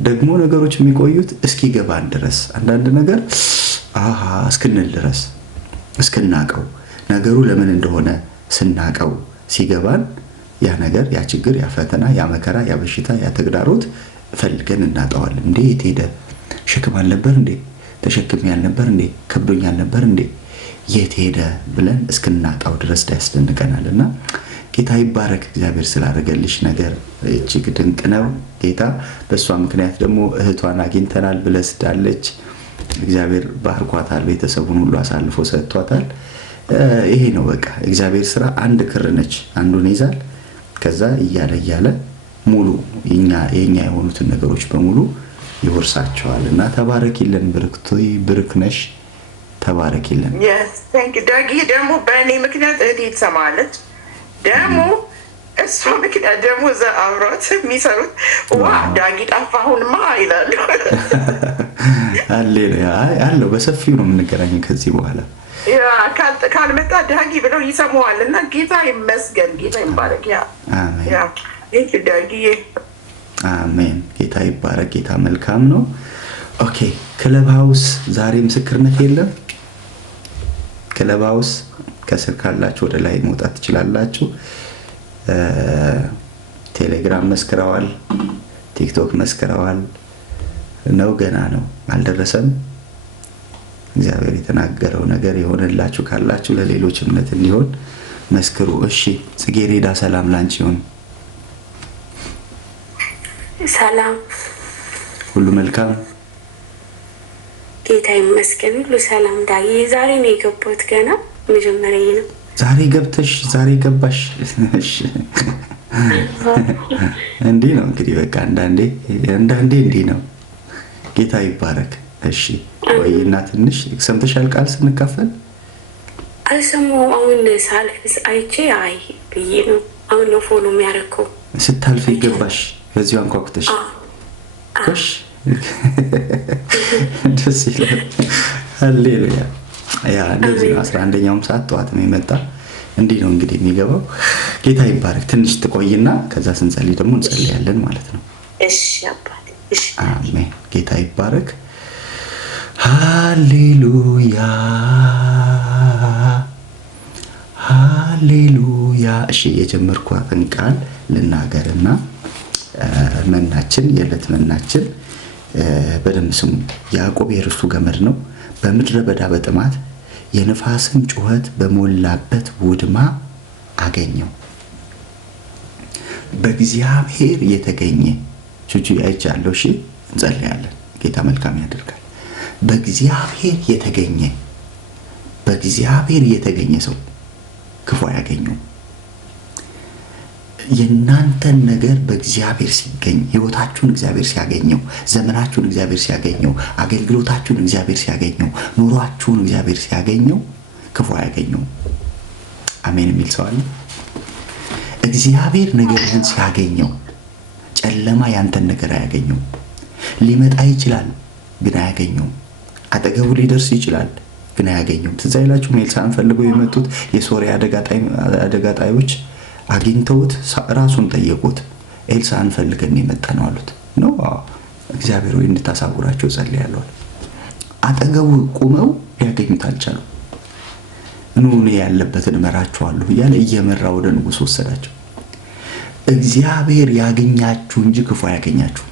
ደግሞ ነገሮች የሚቆዩት እስኪገባን ድረስ አንዳንድ ነገር አሃ እስክንል ድረስ እስክናቀው ነገሩ ለምን እንደሆነ ስናቀው ሲገባን ያ ነገር ያ ችግር ያ ፈተና ያ መከራ ያ በሽታ ያ ተግዳሮት ፈልገን እናጣዋለን። እንዴ የት ሄደ? ሸክም አልነበር እንዴ? ተሸክሜ አልነበር እንዴ? ከብዶኝ አልነበር እንዴ? የት ሄደ ብለን እስክናጣው ድረስ ያስደንቀናል። እና ጌታ ይባረክ። እግዚአብሔር ስላደረገልሽ ነገር እጅግ ድንቅ ነው። ጌታ በእሷ ምክንያት ደግሞ እህቷን አግኝተናል ብለስዳለች። እግዚአብሔር ባርኳታል። ቤተሰቡን ሁሉ አሳልፎ ሰጥቷታል። ይሄ ነው በቃ እግዚአብሔር ስራ። አንድ ክር ነች፣ አንዱን ይዛል። ከዛ እያለ ሙሉ የኛ የሆኑትን ነገሮች በሙሉ ይወርሳቸዋል። እና ተባረኪልን ብርክ ነሽ። ተባረኪልን። ዳጊ ደግሞ በእኔ ምክንያት እህቴ ትሰማለች። ደግሞ እሷ ምክንያት ደግሞ እዛ አብሯት የሚሰሩት ዋ ዳጊ ጠፋሁንማ ይላሉ። አለው በሰፊው ነው የምንገናኘው ከዚህ በኋላ ካልመጣ ዳጊ ብለው ይሰማዋል። እና ጌታ ይመስገን፣ ጌታ ይባረክ። ዳጊዬ አሜን። ጌታ ይባረክ። ጌታ መልካም ነው። ኦኬ ክለብ ሀውስ ዛሬ ምስክርነት የለም። ክለብ ሀውስ ከስር ካላችሁ ወደ ላይ መውጣት ትችላላችሁ። ቴሌግራም መስክረዋል፣ ቲክቶክ መስክረዋል። ነው ገና ነው አልደረሰም። እግዚአብሔር የተናገረው ነገር የሆነላችሁ ካላችሁ ለሌሎች እምነት እንዲሆን መስክሩ። እሺ ጽጌሬዳ ሰላም ላንቺ ይሁን። ሰላም ሁሉ መልካም ጌታ ይመስገን፣ ሁሉ ሰላም። ዳጊ ዛሬ ነው የገባሁት፣ ገና መጀመሪያ ነው። ዛሬ ገብተሽ ዛሬ ገባሽ? እሺ እንዲህ ነው እንግዲህ በቃ አንዳንዴ እንዲህ ነው። ጌታ ይባረክ። እሺ ወይና ትንሽ ሰምተሻል? ቃል ስንካፈል አልሰማሁም። አሁን ሳልፍ አይቼ አይ ብዬ ነው አሁን ነው ፎሎ የሚያደርገው። ስታልፍ ይገባሽ በዚሁ አንኳኩተሽ ኮሽ ደስ ይላል። ሃሌሉያ። ያ እንደዚህ 11ኛውም ሰዓት ጠዋት ነው የመጣ። እንዲህ ነው እንግዲህ የሚገባው። ጌታ ይባረክ። ትንሽ ትቆይና ከዛ ስንጸልይ ደግሞ እንጸልያለን ማለት ነው። እሺ አባቴ። እሺ አሜን። ጌታ ይባረክ። ሃሌሉያ ሃሌሉያ። እሺ የጀመርኳትን ቃል ልናገርና መናችን የዕለት መናችን በደንብ ስሙ። ያዕቆብ የርስቱ ገመድ ነው። በምድረ በዳ በጥማት የነፋስን ጩኸት በሞላበት ውድማ አገኘው። በእግዚአብሔር የተገኘ ቹቹ አይቻለሁ። እሺ እንጸልያለን። ጌታ መልካም ያደርጋል። በእግዚአብሔር የተገኘ ሰው ክፉ አያገኘው። የእናንተን ነገር በእግዚአብሔር ሲገኝ፣ ህይወታችሁን እግዚአብሔር ሲያገኘው፣ ዘመናችሁን እግዚአብሔር ሲያገኘው፣ አገልግሎታችሁን እግዚአብሔር ሲያገኘው፣ ኑሯችሁን እግዚአብሔር ሲያገኘው ክፉ አያገኘው። አሜን የሚል ሰው አለ? እግዚአብሔር ነገርህን ሲያገኘው ጨለማ ያንተን ነገር አያገኘው። ሊመጣ ይችላል ግን አያገኘው። አጠገቡ ሊደርስ ይችላል ግን አያገኘው። ትዝ አይላችሁም? ኤልሳዕን ፈልገው የመጡት የሶሪያ አደጋ ጣዮች አግኝተውት ራሱን ጠየቁት። ኤልሳዕን ፈልገን የመጣ ነው አሉት። ነው እግዚአብሔር ወይ እንድታሳውራቸው ጸልያለሁ። አጠገቡ ቁመው ሊያገኙት አልቻሉ። ኑ እኔ ያለበትን እመራችኋለሁ እያለ እየመራ ወደ ንጉሥ ወሰዳቸው። እግዚአብሔር ያገኛችሁ እንጂ ክፉ አያገኛችሁ።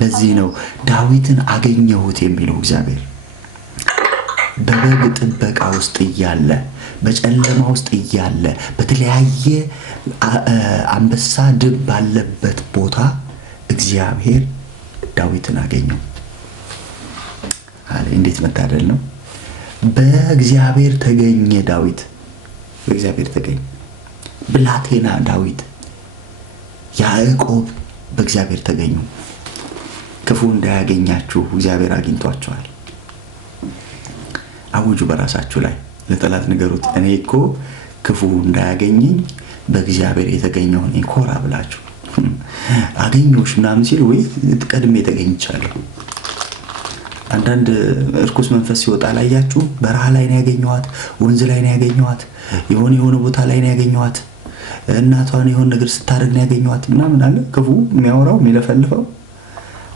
ለዚህ ነው ዳዊትን አገኘሁት የሚለው። እግዚአብሔር በበግ ጥበቃ ውስጥ እያለ፣ በጨለማ ውስጥ እያለ፣ በተለያየ አንበሳ ድብ ባለበት ቦታ እግዚአብሔር ዳዊትን አገኘው አለ። እንዴት መታደል ነው! በእግዚአብሔር ተገኘ ዳዊት፣ በእግዚአብሔር ተገኘ። ብላቴና ዳዊት፣ ያዕቆብ በእግዚአብሔር ተገኙ። ክፉ እንዳያገኛችሁ እግዚአብሔር አግኝቷቸዋል። አውጁ በራሳችሁ ላይ ለጠላት ንገሩት። እኔ እኮ ክፉ እንዳያገኘኝ በእግዚአብሔር የተገኘው ነኝ። ኮራ ብላችሁ አገኘሁሽ ምናምን ሲል ወይ ቀድሜ ተገኝቻለሁ። አንዳንድ እርኩስ መንፈስ ሲወጣ ላያችሁ፣ በረሃ ላይ ነው ያገኘኋት፣ ወንዝ ላይ ነው ያገኘኋት፣ የሆነ ቦታ ላይ ነው ያገኘኋት፣ እናቷን የሆነ ነገር ስታደርግ ነው ያገኘኋት ምናምን አለ። ክፉ የሚያወራው የሚለፈልፈው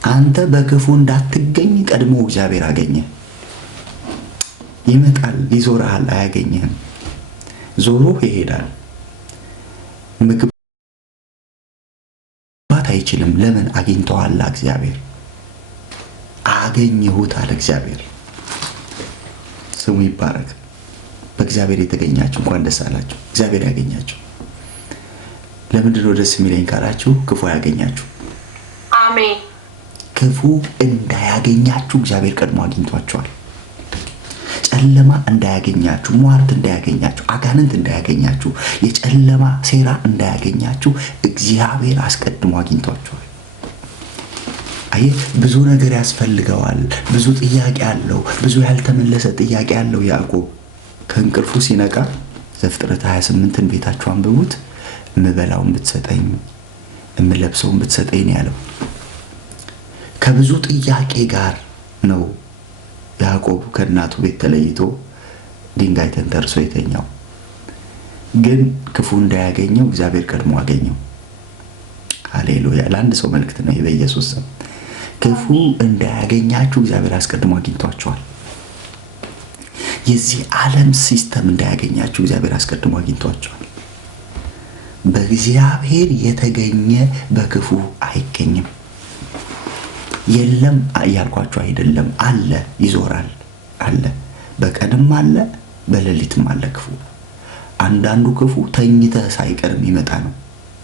አንተ በክፉ እንዳትገኝ ቀድሞ እግዚአብሔር አገኘ። ይመጣል፣ ይዞርሃል፣ አያገኘህም። ዞሮ ይሄዳል። ምግባት አይችልም። ለምን? አግኝተዋል። እግዚአብሔር አገኘሁት አለ እግዚአብሔር። ስሙ ይባረክ። በእግዚአብሔር የተገኛችሁ እንኳን ደስ አላችሁ። እግዚአብሔር ያገኛችሁ። ለምንድን ነው ደስ የሚለኝ ካላችሁ፣ ክፉ ያገኛችሁ። አሜን። ክፉ እንዳያገኛችሁ እግዚአብሔር ቀድሞ አግኝቷቸዋል። ጨለማ እንዳያገኛችሁ፣ ሟርት እንዳያገኛችሁ፣ አጋንንት እንዳያገኛችሁ፣ የጨለማ ሴራ እንዳያገኛችሁ እግዚአብሔር አስቀድሞ አግኝቷቸዋል። አየ ብዙ ነገር ያስፈልገዋል። ብዙ ጥያቄ አለው። ብዙ ያልተመለሰ ጥያቄ አለው። ያዕቆብ ከእንቅልፉ ሲነቃ ዘፍጥረት 28ን ቤታችሁ አንብቡት። እምበላውን ብትሰጠኝ እምለብሰውን ብትሰጠኝ ነው ያለው። ከብዙ ጥያቄ ጋር ነው ያዕቆብ ከእናቱ ቤት ተለይቶ ድንጋይ ተንተርሶ የተኛው። ግን ክፉ እንዳያገኘው እግዚአብሔር ቀድሞ አገኘው። ሃሌሉያ! ለአንድ ሰው መልእክት ነው በኢየሱስ ስም። ክፉ እንዳያገኛችሁ እግዚአብሔር አስቀድሞ አግኝቷቸዋል። የዚህ ዓለም ሲስተም እንዳያገኛችሁ እግዚአብሔር አስቀድሞ አግኝቷቸዋል። በእግዚአብሔር የተገኘ በክፉ አይገኝም። የለም እያልኳችሁ አይደለም። አለ፣ ይዞራል፣ አለ። በቀንም አለ፣ በሌሊትም አለ ክፉ። አንዳንዱ ክፉ ተኝተህ ሳይቀርም ይመጣ ነው።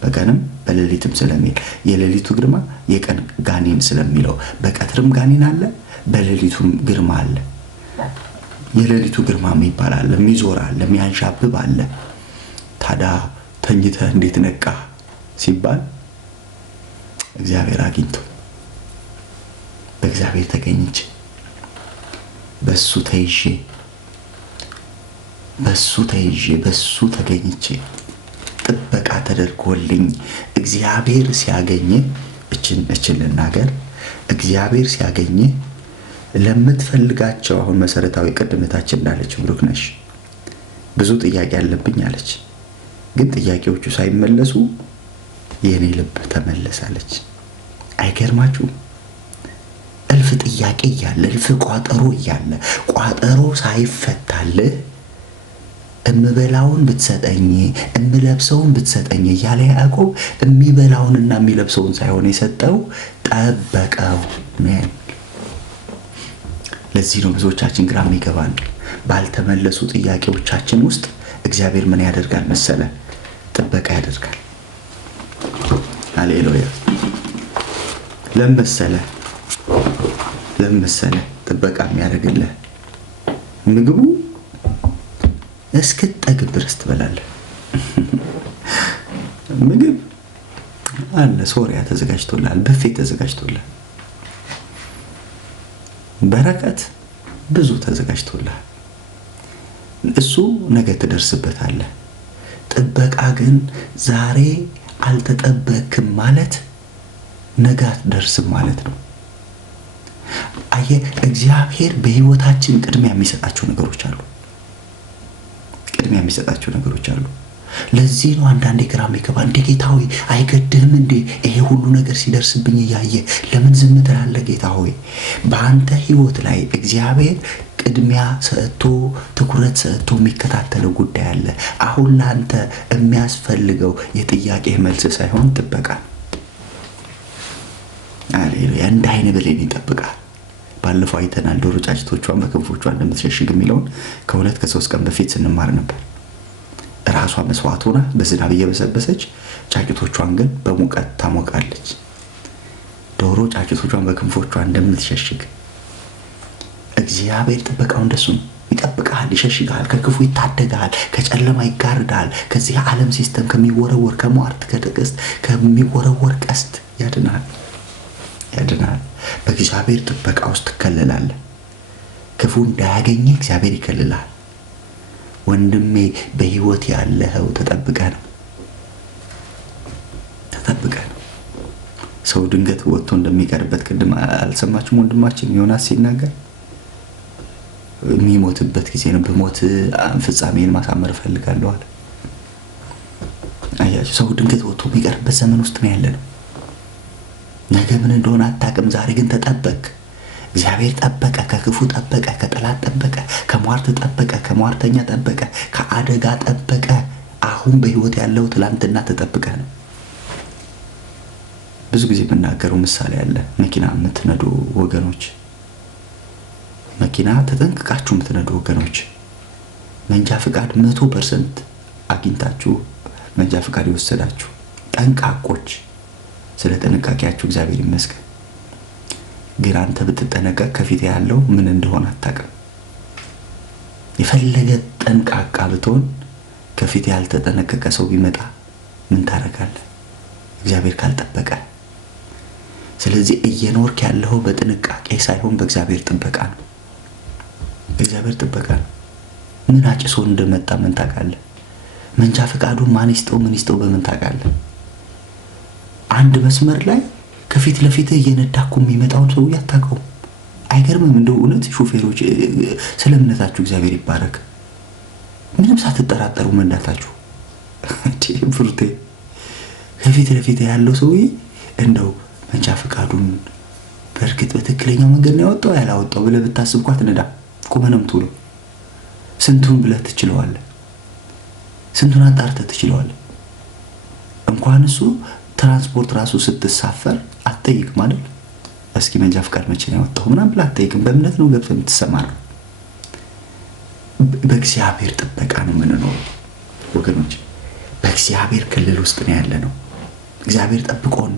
በቀንም በሌሊትም ስለሚል የሌሊቱ ግርማ የቀን ጋኔን ስለሚለው በቀትርም ጋኔን አለ፣ በሌሊቱም ግርማ አለ። የሌሊቱ ግርማ የሚባል አለ፣ የሚዞር አለ፣ የሚያንሻብብ አለ። ታዲያ ተኝተህ እንዴት ነቃ ሲባል እግዚአብሔር አግኝቶ በእግዚአብሔር ተገኝቼ በሱ ተይዤ በሱ ተገኝቼ ጥበቃ ተደርጎልኝ እግዚአብሔር ሲያገኝ እችን ልናገር። እግዚአብሔር ሲያገኝ ለምትፈልጋቸው አሁን መሰረታዊ ቅድመታችን እንዳለች ብሩክ ነሽ ብዙ ጥያቄ አለብኝ አለች። ግን ጥያቄዎቹ ሳይመለሱ የኔ ልብ ተመለሳለች። አይገርማችሁ? እልፍ ጥያቄ እያለ እልፍ ቋጠሮ እያለ ቋጠሮ ሳይፈታልህ እምበላውን ብትሰጠኝ እምለብሰውን ብትሰጠኝ እያለ ያዕቆብ የሚበላውንና የሚለብሰውን ሳይሆን የሰጠው ጠበቀው። ለዚህ ነው ብዙዎቻችን ግራ የሚገባን። ባልተመለሱ ጥያቄዎቻችን ውስጥ እግዚአብሔር ምን ያደርጋል መሰለ? ጥበቃ ያደርጋል። ሃሌሉያ! ለምን መሰለ ጥበቃ የሚያደርግልህ? ምግቡ እስክትጠግብ ድረስ ትበላለህ። ምግብ አለ፣ ሶሪያ ተዘጋጅቶልሃል፣ በፌ ተዘጋጅቶልሃል፣ በረከት ብዙ ተዘጋጅቶልሃል። እሱ ነገ ትደርስበታለህ። ጥበቃ ግን ዛሬ አልተጠበቅም ማለት ነገ አትደርስም ማለት ነው። አየህ፣ እግዚአብሔር በህይወታችን ቅድሚያ የሚሰጣቸው ነገሮች አሉ። ለዚህ ነው አንዳንዴ ግራ የሚገባ። እንደ ጌታ ሆይ አይገድህም እንዴ? ይሄ ሁሉ ነገር ሲደርስብኝ እያየ ለምን ዝም ትላለህ? ጌታ ሆይ በአንተ ህይወት ላይ እግዚአብሔር ቅድሚያ ሰጥቶ ትኩረት ሰጥቶ የሚከታተለው ጉዳይ አለ። አሁን ለአንተ የሚያስፈልገው የጥያቄ መልስ ሳይሆን ጥበቃ። ሃሌሉያ! እንደ አይነ ብሌን ይጠብቃል። ባለፈው አይተናል። ዶሮ ጫጭቶቿን በክንፎቿ እንደምትሸሽግ የሚለውን ከ2-3 ቀን በፊት ስንማር ነበር። ራሷ መስዋዕት ሆና በዝናብ እየበሰበሰች ጫጭቶቿን ግን በሙቀት ታሞቃለች። ዶሮ ጫጭቶቿን በክንፎቿ እንደምትሸሽግ እግዚአብሔር ጥበቃው እንደሱ ነው። ይጠብቃል፣ ይሸሽጋል፣ ከክፉ ይታደጋል፣ ከጨለማ ይጋርዳል፣ ከዚህ ዓለም ሲስተም ከሚወረወር ከሟርት ከጥቅስት ከሚወረወር ቀስት ያድናል። በእግዚአብሔር ጥበቃ ውስጥ ትከለላለህ። ክፉ እንዳያገኘ እግዚአብሔር ይከልላል። ወንድሜ በህይወት ያለኸው ተጠብቀህ ነው። ሰው ድንገት ወጥቶ እንደሚቀርበት ቅድም አልሰማችሁም? ወንድማችን ዮናስ ሲናገር የሚሞትበት ጊዜ ነው። በሞት ፍጻሜን ማሳመር እፈልጋለሁ አለ። አያችሁ፣ ሰው ድንገት ወጥቶ የሚቀርበት ዘመን ውስጥ ነው ያለነው። ነገ ምን እንደሆነ አታውቅም። ዛሬ ግን ተጠበቅ። እግዚአብሔር ጠበቀ፣ ከክፉ ጠበቀ፣ ከጠላት ጠበቀ፣ ከሟርት ጠበቀ፣ ከሟርተኛ ጠበቀ፣ ከአደጋ ጠበቀ። አሁን በህይወት ያለው ትላንትና ተጠብቀ ነው። ብዙ ጊዜ የምናገረው ምሳሌ አለ። መኪና የምትነዱ ወገኖች፣ መኪና ተጠንቅቃችሁ የምትነዱ ወገኖች፣ መንጃ ፍቃድ 100% አግኝታችሁ መንጃ ፍቃድ የወሰዳችሁ ጠንቃቆች፣ ስለ ጥንቃቄያችሁ እግዚአብሔር ይመስገን። ግን አንተ ብትጠነቀቅ ከፊት ያለው ምን እንደሆነ አታውቅም። የፈለገ ጠንቃቃ ብትሆን ከፊት ያልተጠነቀቀ ሰው ቢመጣ ምን ታደርጋለህ? እግዚአብሔር ካልጠበቀ። ስለዚህ እየኖርክ ያለው በጥንቃቄ ሳይሆን በእግዚአብሔር ጥበቃ ነው። በእግዚአብሔር ጥበቃ ነው። ምን አጭሶ እንደመጣ ምን ታውቃለህ? መንጃ ፈቃዱን ማን ይስጠው ምን ይስጠው በምን ታውቃለህ? አንድ መስመር ላይ ከፊት ለፊት እየነዳኩ የሚመጣውን ሰው ያታውቀው። አይገርምም? እንደው እውነት ሹፌሮች ስለ እምነታችሁ እግዚአብሔር ይባረክ። ምንም ሳትጠራጠሩ መንዳታችሁ ፍሩቴ ከፊት ለፊት ያለው ሰውዬ እንደው መንጃ ፈቃዱን በእርግጥ በትክክለኛው መንገድ ነው ያወጣው ያላወጣው ብለህ ብታስብ እንኳን አትነዳ። ቁመንም ትውሎ ስንቱን ብለህ ትችለዋለህ? ስንቱን አጣርተህ ትችለዋለህ? እንኳን እሱ ትራንስፖርት ራሱ ስትሳፈር አትጠይቅም አይደል? እስኪ መንጃ ፈቃድ መቼ ነው ያወጣው ምናምን ብለህ አትጠይቅም። በእምነት ነው ገብተህ የምትሰማራው። በእግዚአብሔር ጥበቃ ነው የምንኖረው ወገኖች። በእግዚአብሔር ክልል ውስጥ ነው ያለ ነው። እግዚአብሔር ጠብቆን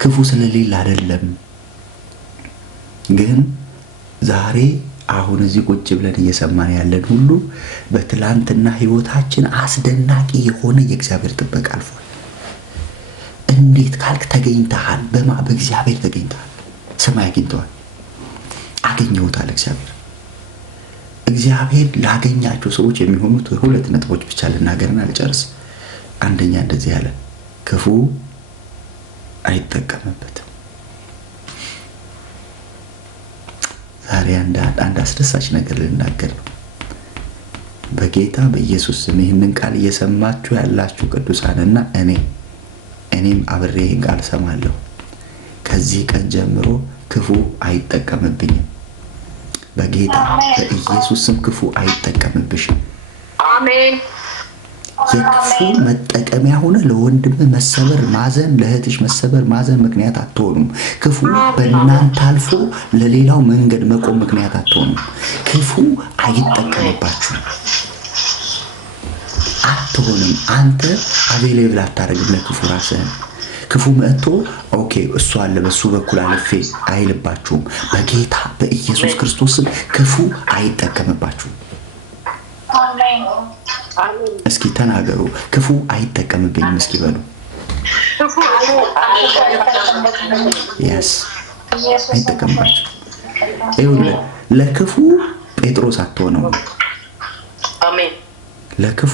ክፉ ስለሌለ አይደለም። ግን ዛሬ አሁን እዚህ ቁጭ ብለን እየሰማን ያለን ሁሉ በትላንትና ህይወታችን አስደናቂ የሆነ የእግዚአብሔር ጥበቃ አልፏል። እንዴት ካልክ ተገኝተሃል። በእግዚአብሔር ተገኝተሃል። ሰማይ አግኝተዋል። አገኘውታል እግዚአብሔር ላገኛቸው ሰዎች የሚሆኑት 2 ነጥቦች ብቻ ልናገርና ልጨርስ። አንደኛ እንደዚህ ያለ ክፉ አይጠቀምበትም። ዛሬ አንድ አስደሳች ነገር ልናገር ነው። በጌታ በኢየሱስ ስም ይህንን ቃል እየሰማችሁ ያላችሁ ቅዱሳንና እኔም አብሬ ይህን ቃል ሰማለሁ። ከዚህ ቀን ጀምሮ ክፉ አይጠቀምብኝም። በጌታ በኢየሱስ ስም ክፉ አይጠቀምብሽም። አሜን። የክፉ መጠቀሚያ ሆነ ለወንድም መሰበር ማዘን፣ ለእህትሽ መሰበር ማዘን ምክንያት አትሆኑም። ክፉ በእናንተ አልፎ ለሌላው መንገድ መቆም ምክንያት አትሆኑም። ክፉ አይጠቀምባችሁም። አትሆንም። አንተ አቬሌብል አታደርግም ለክፉ ራስህን። ክፉ መጥቶ ኦኬ እሱ አለ በሱ በኩል አልፌ አይልባችሁም። በጌታ በኢየሱስ ክርስቶስ ስም ክፉ አይጠቀምባችሁም። እስኪ ተናገሩ። ክፉ አይጠቀምብኝም እስኪ በሉ። yes አይጠቀምባችሁ። ይኸውልህ ለክፉ ጴጥሮስ አትሆነው። አሜን። ለክፉ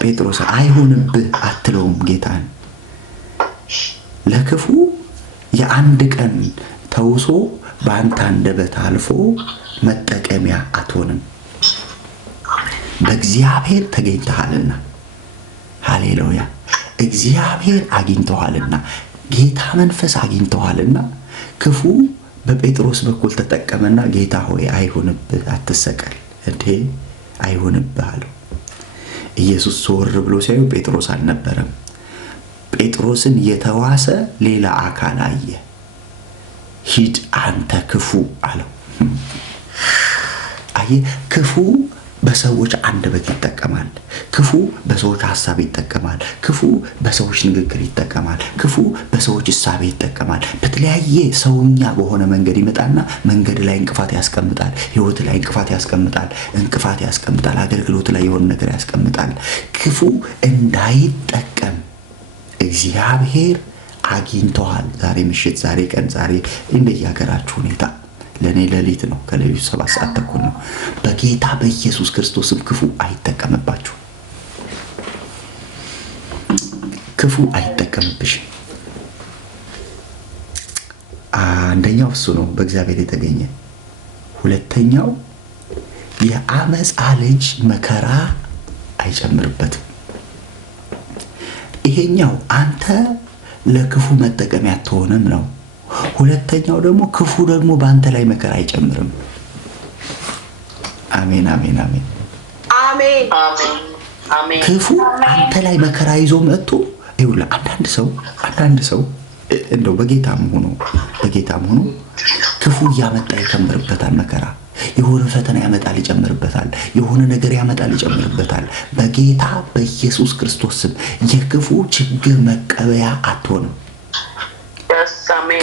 ጴጥሮስ አይሆንብህ አትለውም ጌታን። ለክፉ የአንድ ቀን ተውሶ በአንተ አንደበት አልፎ መጠቀሚያ አትሆንም። በእግዚአብሔር ተገኝተሃልና፣ ሃሌሉያ። እግዚአብሔር አግኝተዋልና፣ ጌታ መንፈስ አግኝተዋልና ክፉ በጴጥሮስ በኩል ተጠቀመና ጌታ ሆይ አይሆንብህ፣ አትሰቀል እንዴ አይሆንብህ አለው። ኢየሱስ ዞር ብሎ ሲያዩ ጴጥሮስ አልነበረም። ጴጥሮስን የተዋሰ ሌላ አካል አየ። ሂድ አንተ ክፉ አለው። አየ ክፉ በሰዎች አንደበት ይጠቀማል። ክፉ በሰዎች ሐሳብ ይጠቀማል። ክፉ በሰዎች ንግግር ይጠቀማል። ክፉ በሰዎች እሳቤ ይጠቀማል። በተለያየ ሰውኛ በሆነ መንገድ ይመጣና መንገድ ላይ እንቅፋት ያስቀምጣል። ህይወት ላይ እንቅፋት ያስቀምጣል። አገልግሎት ላይ የሆነ ነገር ያስቀምጣል። ክፉ እንዳይጠቀም እግዚአብሔር አግኝተዋል። ዛሬ ምሽት፣ ዛሬ ቀን፣ ዛሬ እንደየሀገራችሁ ሁኔታ ለኔ ሌሊት ነው። ከሌሊቱ 7 ሰዓት ተኩል ነው። በጌታ በኢየሱስ ክርስቶስም ክፉ አይጠቀምባችሁ። ክፉ አይጠቀምብሽም። አንደኛው እሱ ነው በእግዚአብሔር የተገኘ። ሁለተኛው የአመፃ ልጅ መከራ አይጨምርበትም። ይሄኛው አንተ ለክፉ መጠቀሚያ አትሆንም ነው። ሁለተኛው ደግሞ ክፉ ደግሞ በአንተ ላይ መከራ አይጨምርም። አሜን አሜን አሜን አሜን። ክፉ አንተ ላይ መከራ ይዞ መጥቶ ይኸውልህ፣ አንዳንድ ሰው እንደው በጌታም ሆኖ ክፉ እያመጣ ይከምርበታል። መከራ የሆነ ፈተና ያመጣል ይጨምርበታል። የሆነ ነገር ያመጣል ይጨምርበታል። በጌታ በኢየሱስ ክርስቶስ ስም የክፉ ችግር መቀበያ አትሆንም።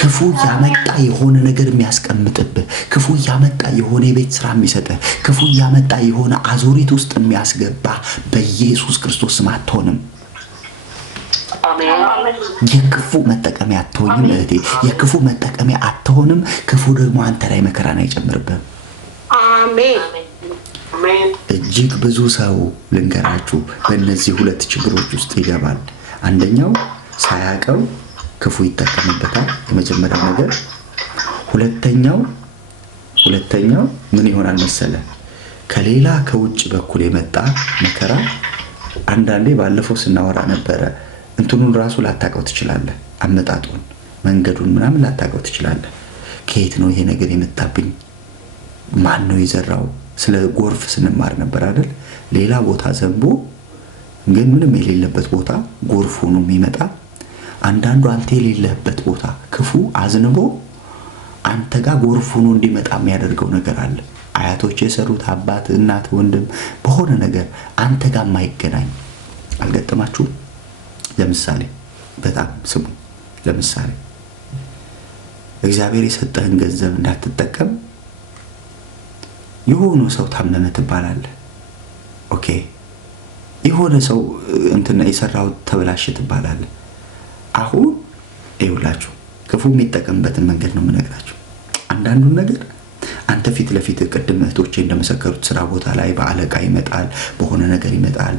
ክፉ ያመጣ የሆነ ነገር የሚያስቀምጥብህ፣ ክፉ ያመጣ የሆነ የቤት ስራ የሚሰጥህ፣ ክፉ ያመጣ የሆነ አዙሪት ውስጥ የሚያስገባ በኢየሱስ ክርስቶስ ስም አትሆንም። የክፉ መጠቀሚያ አትሆንም እህቴ፣ የክፉ መጠቀሚያ አትሆንም። ክፉ ደግሞ አንተ ላይ መከራን አይጨምርብህም። አሜን። እጅግ ብዙ ሰው ልንገራችሁ በእነዚህ ሁለት ችግሮች ውስጥ ይገባል። አንደኛው ሳያውቀው ክፉ ይጠቀምበታል፣ የመጀመሪያው ነገር። ሁለተኛው ምን ይሆናል መሰለ? ከሌላ ከውጭ በኩል የመጣ መከራ። አንዳንዴ ባለፈው ስናወራ ነበረ፣ እንትኑን ራሱ ላታውቀው ትችላለህ። አመጣጡን፣ መንገዱን ምናምን ላታውቀው ትችላለህ። ከየት ነው ይሄ ነገር የመጣብኝ? ማን ነው የዘራው? ስለ ጎርፍ ስንማር ነበር አይደል? ሌላ ቦታ ዘንቦ ግን ምንም የሌለበት ቦታ ጎርፍ ሆኖ የሚመጣ፣ አንዳንዱ አንተ የሌለበት ቦታ ክፉ አዝንቦ አንተ ጋር ጎርፍ ሆኖ እንዲመጣ የሚያደርገው ነገር አለ። አያቶች የሰሩት አባት፣ እናት፣ ወንድም በሆነ ነገር አንተ ጋር የማይገናኝ አልገጠማችሁም? ለምሳሌ በጣም ስሙ። ለምሳሌ እግዚአብሔር የሰጠህን ገንዘብ እንዳትጠቀም የሆነ ሰው ታመመ ትባላለህ። ኦኬ፣ የሆነ ሰው እንትና የሰራው ተበላሽ ትባላለህ። አሁን ይኸውላችሁ ክፉ የሚጠቀምበትን መንገድ ነው የምነግራችሁ። አንዳንዱን ነገር አንተ ፊት ለፊት ቅድም እህቶቼ እንደመሰከሩት ስራ ቦታ ላይ በአለቃ ይመጣል፣ በሆነ ነገር ይመጣል።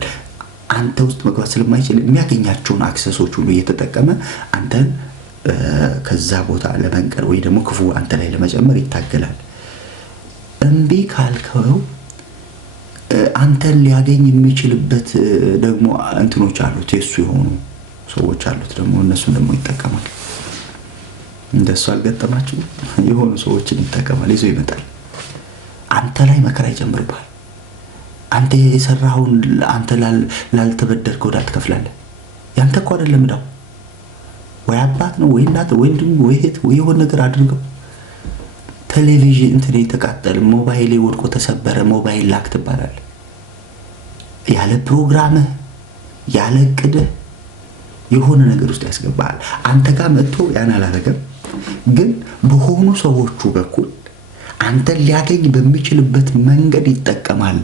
አንተ ውስጥ መግባት ስለማይችል የሚያገኛቸውን አክሰሶች ሁሉ እየተጠቀመ አንተን ከዛ ቦታ ለመንቀል ወይ ደግሞ ክፉ አንተ ላይ ለመጨመር ይታገላል። እምቢ ካልከው አንተን ሊያገኝ የሚችልበት ደግሞ እንትኖች አሉት፣ የሱ የሆኑ ሰዎች አሉት ደግሞ እነሱን ደግሞ ይጠቀማል። እንደሱ አልገጠማችሁ? የሆኑ ሰዎችን ይጠቀማል፣ ይዞ ይመጣል፣ አንተ ላይ መከራ ይጨምርብሃል። አንተ የሰራውን አንተ ላልተበደርከው ዕዳ ትከፍላለህ። ያንተ እኮ አይደለም ዕዳው። ወይ አባት ነው ወይ እናት ወይ ወንድም ወይ እህት ወይ የሆነ ነገር አድርገው ቴሌቪዥን እንትን የተቃጠለ ሞባይል ወድቆ ተሰበረ፣ ሞባይል ላክ ትባላለህ። ያለ ፕሮግራምህ ያለ እቅድህ የሆነ ነገር ውስጥ ያስገባሃል። አንተ ጋር መጥቶ ያን አላደረገም፣ ግን በሆኑ ሰዎቹ በኩል አንተን ሊያገኝ በሚችልበት መንገድ ይጠቀማል።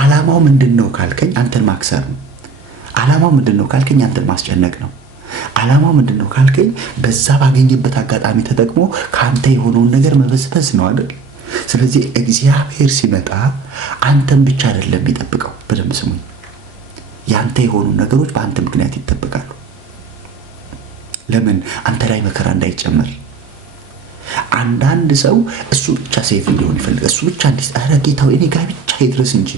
አላማው ምንድነው ካልከኝ አንተን ማክሰር ነው። አላማው ምንድነው ካልከኝ አንተን ማስጨነቅ ነው። አላማው ምንድነው ካልከኝ በዛ ባገኘበት አጋጣሚ ተጠቅሞ ካንተ የሆነውን ነገር መበስበስ ነው አይደል? ስለዚህ እግዚአብሔር ሲመጣ አንተን ብቻ አይደለም የሚጠብቀው። በደንብ ስሙኝ። ያንተ የሆኑ ነገሮች በአንተ ምክንያት ይጠብቃሉ። ለምን? አንተ ላይ መከራ እንዳይጨመር። አንዳንድ ሰው እሱ ብቻ ሴፍ እንዲሆን ይፈልጋል። እሱ ብቻ እንዲስ ኧረ ጌታው እኔ ጋር ብቻ ይድረስ እንጂ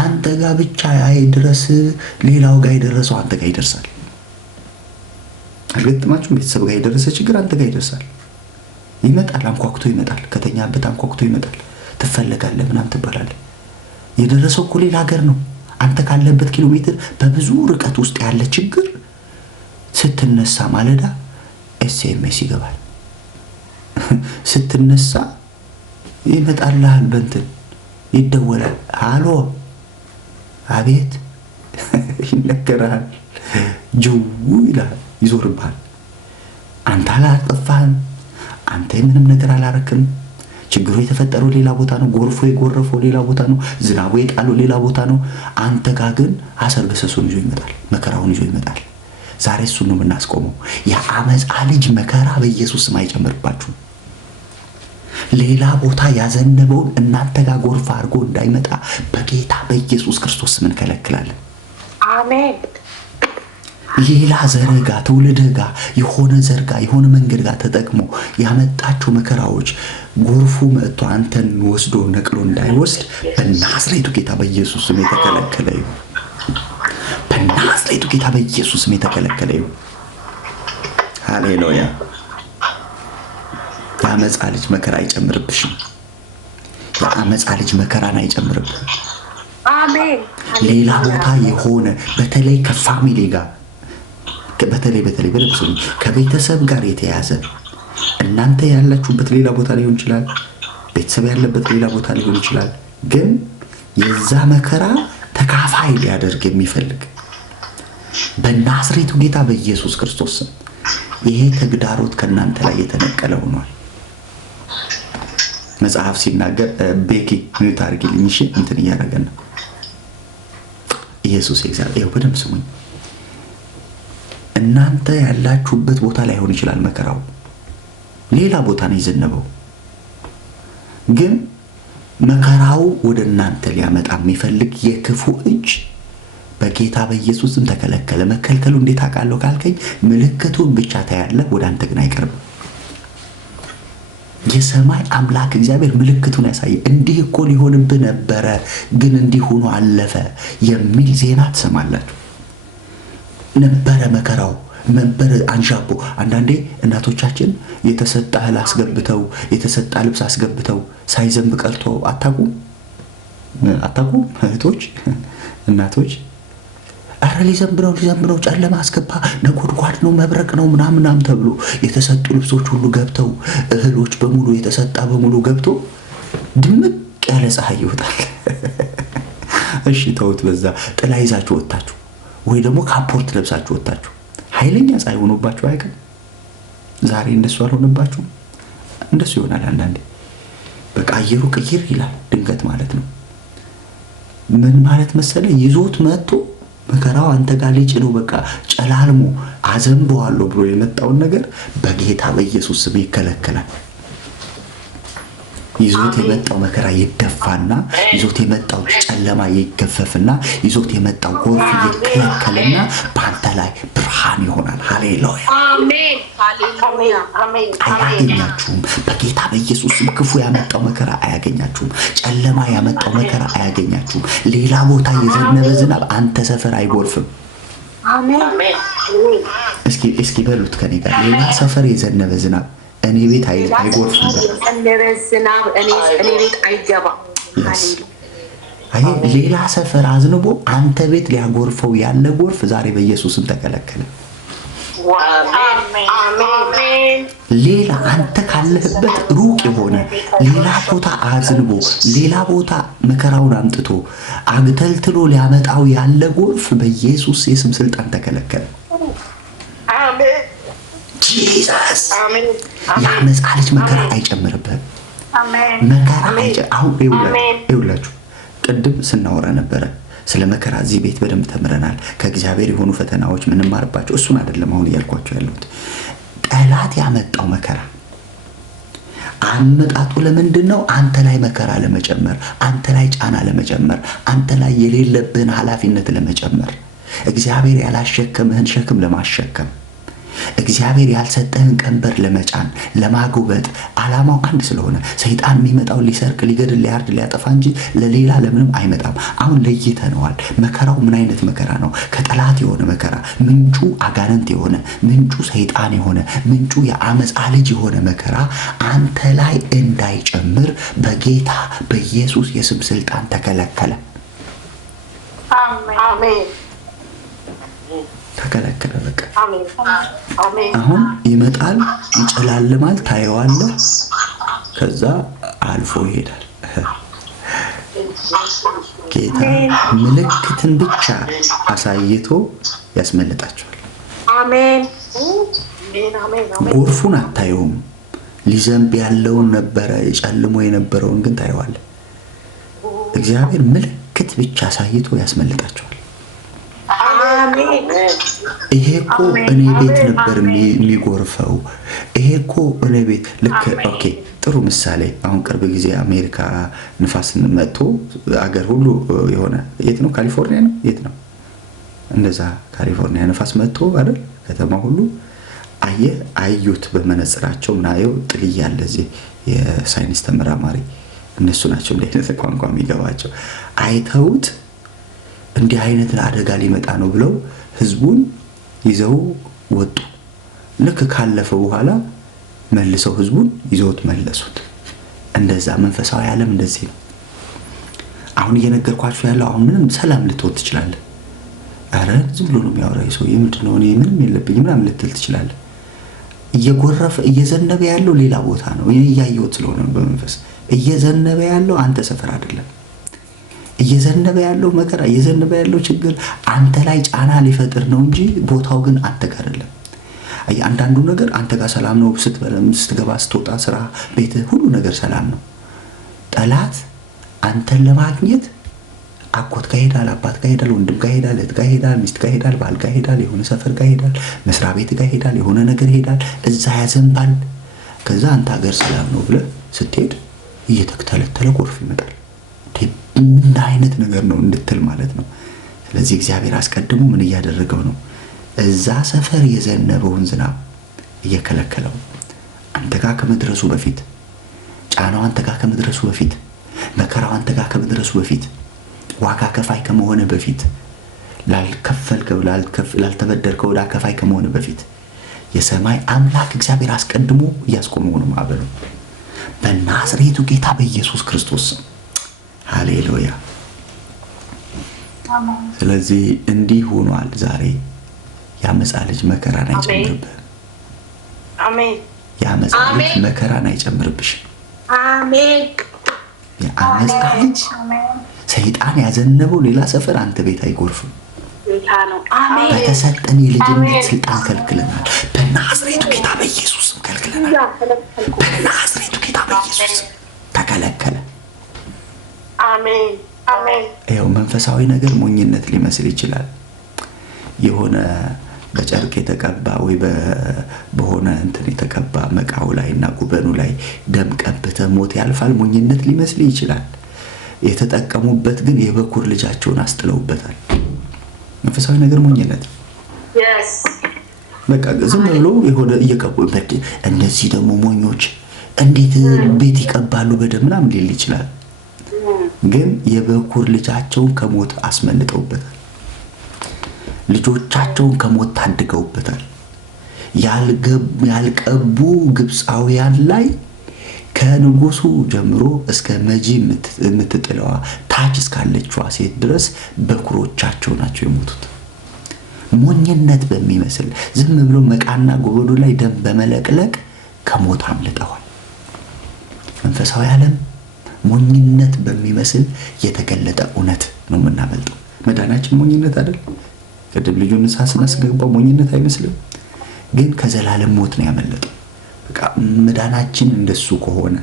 አንተ ጋር ብቻ አይድረስ። ሌላው ጋር የደረሰው አንተ ጋር ይደርሳል። አልገጠማችሁም? ቤተሰብ ጋር የደረሰ ችግር አንተ ጋር ይደርሳል። ይመጣል፣ አንኳኩቶ ይመጣል። ከተኛበት አንኳኩቶ ይመጣል። ትፈለጋለህ ምናምን ትባላለህ። የደረሰው እኮ ሌላ ሀገር ነው። አንተ ካለበት ኪሎ ሜትር በብዙ ርቀት ውስጥ ያለ ችግር ስትነሳ ማለዳ ኤስኤምኤስ ይገባል። ስትነሳ ይመጣልሃል፣ በእንትን ይደወላል። አሎ አቤት ይነገርሃል። ጅው ይላል፣ ይዞርብሃል። አንተ አላጠፋህም፣ አንተ ምንም ነገር አላረክም። ችግሩ የተፈጠረው ሌላ ቦታ ነው። ጎርፎ የጎረፈው ሌላ ቦታ ነው። ዝናቡ የጣለው ሌላ ቦታ ነው። አንተ ጋር ግን አሰርገሰሱን ይዞ ይመጣል፣ መከራውን ይዞ ይመጣል። ዛሬ እሱን ነው የምናስቆመው። የአመፃ ልጅ መከራ በኢየሱስ ስም አይጨምርባችሁም። ሌላ ቦታ ያዘነበውን እናንተ ጋር ጎርፍ አድርጎ እንዳይመጣ በጌታ በኢየሱስ ክርስቶስ ስም እንከለክላለን። አሜን። ሌላ ዘርጋ ትውልድጋ የሆነ ዘርጋ የሆነ መንገድ ጋር ተጠቅሞ ያመጣቸው መከራዎች ጎርፉ መጥቶ አንተን ወስዶ ነቅሎ እንዳይወስድ በናዝሬቱ ጌታ በኢየሱስ ስም የተከለከለ ይሁን። በናዝሬቱ ጌታ በኢየሱስ ስም የተከለከለ ይሁን። ሃሌሉያ። የአመፃ ልጅ መከራ አይጨምርብሽም። የአመፃ ልጅ መከራን አይጨምርብህም። አሜን። ሌላ ቦታ የሆነ በተለይ ከፋሚሊ ጋር በተለይ በለብሶ ከቤተሰብ ጋር የተያዘ እናንተ ያላችሁበት ሌላ ቦታ ሊሆን ይችላል፣ ቤተሰብ ያለበት ሌላ ቦታ ሊሆን ይችላል። ግን የዛ መከራ ተካፋይ ሊያደርግ የሚፈልግ በናዝሬቱ ጌታ በኢየሱስ ክርስቶስ ስም ይሄ ተግዳሮት ከናንተ ላይ የተነቀለ ሆኗል። መጽሐፍ ሲናገር ቤኪ ምን ታርጊልኝ? እሺ እንትን እያደረገን ነው። ኢየሱስ እግዚአብሔር ይኸው በደምብ ስሙኝ። እናንተ ያላችሁበት ቦታ ላይ ሆን ይችላል መከራው ሌላ ቦታ ነው የዘነበው። ግን መከራው ወደ እናንተ ሊያመጣ የሚፈልግ የክፉ እጅ በጌታ በኢየሱስም ተከለከለ። መከልከሉ እንዴት አውቃለሁ ካልከኝ ምልክቱን ብቻ ታያለህ፣ ወደ አንተ ግን አይቀርብም። የሰማይ አምላክ እግዚአብሔር ምልክቱን ያሳየ። እንዲህ እኮ ሊሆንብህ ነበረ ግን እንዲህ ሆኖ አለፈ የሚል ዜና ትሰማላችሁ። ነበረ መከራው መንበር አንዣቦ። አንዳንዴ እናቶቻችን የተሰጣ እህል አስገብተው የተሰጣ ልብስ አስገብተው ሳይዘንብ ቀርቶ አታቁም እህቶች እናቶች? አረ ሊዘንብ ነው ጨለማ አስገባ ነጎድጓድ ነው መብረቅ ነው ምናምናም ተብሎ የተሰጡ ልብሶች ሁሉ ገብተው እህሎች በሙሉ የተሰጣ በሙሉ ገብቶ ድምቅ ያለ ፀሐይ ይወጣል። እሺ ተውት። በዛ ጥላ ይዛችሁ ወጣችሁ ወይ ደግሞ ካፖርት ለብሳችሁ ወጣችሁ ኃይለኛ ፀሐይ ሆኖባችሁ አይቀር? ዛሬ እንደሱ አልሆነባችሁ? እንደሱ ይሆናል አንዳንዴ። በቃ አየሩ ቅይር ይላል ድንገት ማለት ነው። ምን ማለት መሰለ ይዞት መጥቶ መከራው አንተ ጋር ልጅ ነው በቃ ጨላልሞ አዘንበዋለሁ ብሎ የመጣውን ነገር በጌታ በኢየሱስ ስም ይከለከላል። ይዞት የመጣው መከራ ይደፋና ይዞት የመጣው ጨለማ ይገፈፍና ይዞት የመጣው ጎርፍ ይከለከልና በአንተ ላይ ብርሃን ይሆናል። ሃሌሉያ አሜን። ሃሌሉያ አሜን። አያገኛችሁም። በጌታ በኢየሱስ ስም ክፉ ያመጣው መከራ አያገኛችሁም። ጨለማ ያመጣው መከራ አያገኛችሁም። ሌላ ቦታ የዘነበ ዝናብ አንተ ሰፈር አይጎርፍም። አሜን። እስኪ በሉት ከኔ ጋር ሌላ ሰፈር የዘነበ ዝናብ እኔ ቤት አይጎርፍም። ዝናብ እኔ ቤት አይገባም። አይ ሌላ ሰፈር አዝንቦ አንተ ቤት ሊያጎርፈው ያለ ጎርፍ ዛሬ በኢየሱስም ተከለከለ። ሌላ አንተ ካለህበት ሩቅ የሆነ ሌላ ቦታ አዝንቦ ሌላ ቦታ መከራውን አምጥቶ አግተልትሎ ሊያመጣው ያለ ጎርፍ በኢየሱስ የስም ስልጣን ተከለከለ። ጂሰስ የአመፃ ልጅ መከራ አይጨምርብህም። መከራ አሁን ይውላችሁ ቅድም ስናወራ ነበረ ስለ መከራ እዚህ ቤት በደንብ ተምረናል። ከእግዚአብሔር የሆኑ ፈተናዎች ምንማርባቸው እሱን አይደለም አሁን እያልኳቸው ያሉት። ጠላት ያመጣው መከራ አመጣጡ ለምንድን ነው? አንተ ላይ መከራ ለመጨመር፣ አንተ ላይ ጫና ለመጨመር፣ አንተ ላይ የሌለብህን ኃላፊነት ለመጨመር፣ እግዚአብሔር ያላሸከምህን ሸክም ለማሸከም፣ እግዚአብሔር ያልሰጠህን ቀንበር ለመጫን ለማጉበጥ ዓላማው አንድ ስለሆነ ሰይጣን የሚመጣው ሊሰርቅ ሊገድል ሊያርድ ሊያጠፋ እንጂ ለሌላ ለምንም አይመጣም። አሁን ለይተነዋል። መከራው ምን አይነት መከራ ነው? ከጠላት የሆነ መከራ፣ ምንጩ አጋንንት የሆነ ምንጩ ሰይጣን የሆነ ምንጩ የአመፃ ልጅ የሆነ መከራ አንተ ላይ እንዳይጨምር በጌታ በኢየሱስ የስም ስልጣን ተከለከለ። አሜን። ተከለከለ። በቃ አሁን ይመጣል፣ ይጨላልማል፣ ታየዋለህ፣ ከዛ አልፎ ይሄዳል። ጌታ ምልክትን ብቻ አሳይቶ ያስመልጣቸዋል። አሜን። ጎርፉን አታየውም። ሊዘንብ ያለውን ነበረ የጨልሞ የነበረውን ግን ታየዋለህ። እግዚአብሔር ምልክት ብቻ አሳይቶ ያስመልጣቸዋል። ይሄ እኮ እኔ ቤት ነበር የሚጎርፈው። ይሄ እኮ እኔ ቤት ልክ ኦኬ። ጥሩ ምሳሌ አሁን ቅርብ ጊዜ አሜሪካ ንፋስ መጥቶ አገር ሁሉ የሆነ የት ነው ካሊፎርኒያ ነው የት ነው እንደዛ ካሊፎርኒያ ንፋስ መጥቶ አይደል ከተማ ሁሉ አዩት በመነጽራቸው ምናየው ጥልያ አለ እዚህ የሳይንስ ተመራማሪ እነሱ ናቸው እንደ አይነት ቋንቋ የሚገባቸው አይተውት እንዲህ አይነት አደጋ ሊመጣ ነው ብለው ህዝቡን ይዘው ወጡ። ልክ ካለፈው በኋላ መልሰው ህዝቡን ይዘውት መለሱት። እንደዛ መንፈሳዊ ዓለም እንደዚህ ነው። አሁን እየነገርኳችሁ ያለው አሁን ምንም ሰላም ልትወት ትችላለህ። አረ ዝም ብሎ ነው የሚያወራው ሰው ምንድነው እኔ ምንም የለብኝም ምናምን ልትል ትችላለህ። እየጎረፈ እየዘነበ ያለው ሌላ ቦታ ነው። እያየሁት ስለሆነ በመንፈስ እየዘነበ ያለው አንተ ሰፈር አይደለም። እየዘነበ ያለው መከራ እየዘነበ ያለው ችግር አንተ ላይ ጫና ሊፈጥር ነው እንጂ ቦታው ግን አንተ ጋር አይደለም። አንዳንዱ ነገር አንተ ጋር ሰላም ነው። ስትገባ ስትወጣ ስራ ቤት ሁሉ ነገር ሰላም ነው። ጠላት አንተን ለማግኘት አጎት ጋር ሄዳል፣ አባት ጋር ሄዳል፣ ወንድም ጋር ሄዳል፣ እህት ጋር ሄዳል፣ ሚስት ጋር ሄዳል፣ ባል ጋር ሄዳል፣ የሆነ ሰፈር ጋር ሄዳል፣ መስሪያ ቤት ጋር ሄዳል፣ የሆነ ነገር ሄዳል፣ እዛ ያዘንባል። ከዛ አንተ ሀገር ሰላም ነው ብለህ ስትሄድ እየተከተለ ጎርፍ ይመጣል። ምን አይነት ነገር ነው እንድትል ማለት ነው። ስለዚህ እግዚአብሔር አስቀድሞ ምን እያደረገው ነው? እዛ ሰፈር የዘነበውን ዝናብ እየከለከለው አንተ ጋር ከመድረሱ በፊት ጫናው አንተ ጋር ከመድረሱ በፊት መከራው አንተ ጋር ከመድረሱ በፊት ዋጋ ከፋይ ከመሆነ በፊት ላልተበደርከው ዕዳ ከፋይ ከመሆነ በፊት የሰማይ አምላክ እግዚአብሔር አስቀድሞ እያስቆመው ነው ማዕበሉ በናዝሬቱ ጌታ በኢየሱስ ክርስቶስ ስም። ሃሌሉያ። ስለዚህ እንዲህ ሆኗል። ዛሬ ያመጻ ልጅ መከራን አይጨምርብህም። አሜን። ያመጻ ልጅ መከራን አይጨምርብሽም። አሜን። ያመጻ ልጅ ሰይጣን ያዘነበው ሌላ ሰፈር አንተ ቤት አይጎርፍም። በተሰጠን የልጅነት ስልጣን ከልክለናል። በናዝሬቱ ጌታ በኢየሱስ ስም ከልክለናል። በናዝሬቱ ጌታ በኢየሱስ ስም ተከለከለ። አሜን አሜን። ይኸው መንፈሳዊ ነገር ሞኝነት ሊመስል ይችላል። የሆነ በጨርቅ የተቀባ ወይ በሆነ እንትን የተቀባ መቃው ላይ እና ጉበኑ ላይ ደም ቀብተህ ሞት ያልፋል ሞኝነት ሊመስል ይችላል። የተጠቀሙበት ግን የበኩር ልጃቸውን አስጥለውበታል። መንፈሳዊ ነገር ሞኝነት ነው። በቃ ዝም ብሎ የሆነ እየቀቡበት እነዚህ ደግሞ ሞኞች እንዴት ቤት ይቀባሉ በደም ምናምን ሊል ይችላል። ግን የበኩር ልጃቸውን ከሞት አስመልጠውበታል። ልጆቻቸውን ከሞት ታድገውበታል። ያልቀቡ ግብፃውያን ላይ ከንጉሱ ጀምሮ እስከ መጂ የምትጥለዋ ታች እስካለችዋ ሴት ድረስ በኩሮቻቸው ናቸው የሞቱት። ሞኝነት በሚመስል ዝም ብሎ መቃና ጎበዱ ላይ ደም በመለቅለቅ ከሞት አምልጠዋል። መንፈሳዊ ዓለም ሞኝነት በሚመስል የተገለጠ እውነት ነው የምናመልጠው። መዳናችን ሞኝነት አይደል? ቅድም ልጁን ንስሐ ስናስገባው ሞኝነት አይመስልም? ግን ከዘላለም ሞት ነው ያመለጠው። በቃ መዳናችን እንደሱ ከሆነ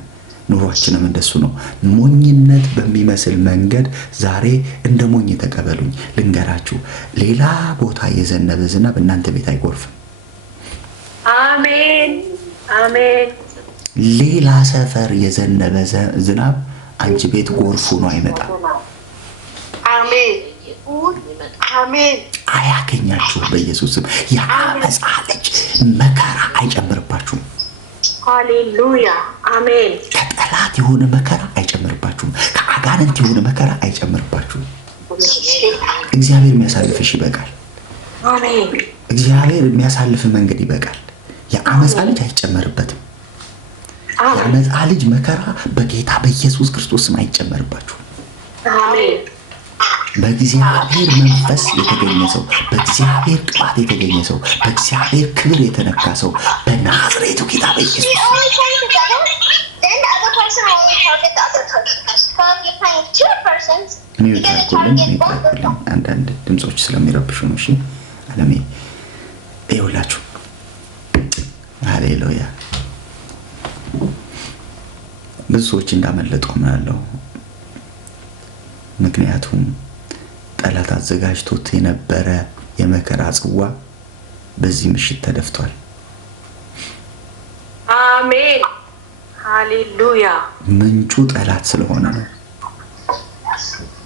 ኑሯችንም እንደሱ ነው። ሞኝነት በሚመስል መንገድ ዛሬ እንደ ሞኝ ተቀበሉኝ። ልንገራችሁ፣ ሌላ ቦታ የዘነበ ዝናብ እናንተ ቤት አይጎርፍም። አሜን አሜን። ሌላ ሰፈር የዘነበ ዝናብ አንቺ ቤት ጎርፉ ነው አይመጣም። አሜን አሜን። አያገኛችሁም በኢየሱስ ስም። የአመፃ ልጅ መከራ አይጨምርባችሁም። ሃሌሉያ አሜን። ከጠላት የሆነ መከራ አይጨምርባችሁም። ከአጋንንት የሆነ መከራ አይጨምርባችሁም። እግዚአብሔር የሚያሳልፍሽ ይበቃል። አሜን። እግዚአብሔር የሚያሳልፍ መንገድ ይበቃል። የአመፃ ልጅ አይጨመርበትም። የአመፃ ልጅ መከራ በጌታ በኢየሱስ ክርስቶስ ስም አይጨመርባችሁም። አሜን። በእግዚአብሔር መንፈስ የተገኘ ሰው፣ በእግዚአብሔር ቅባት የተገኘ ሰው፣ በእግዚአብሔር ክብር የተነካ ሰው በናዝሬቱ ጌታ በኢየሱስ ሚውት አንዳንድ ድምፆች ስለሚረብሹ ነው። እሺ አለሜ ይኸውላችሁ። ሃሌሉያ። ብዙ ሰዎች እንዳመለጡ አምናለሁ። ምክንያቱም ጠላት አዘጋጅቶት የነበረ የመከራ ጽዋ በዚህ ምሽት ተደፍቷል። አሜን ሃሌሉያ። ምንጩ ጠላት ስለሆነ ነው።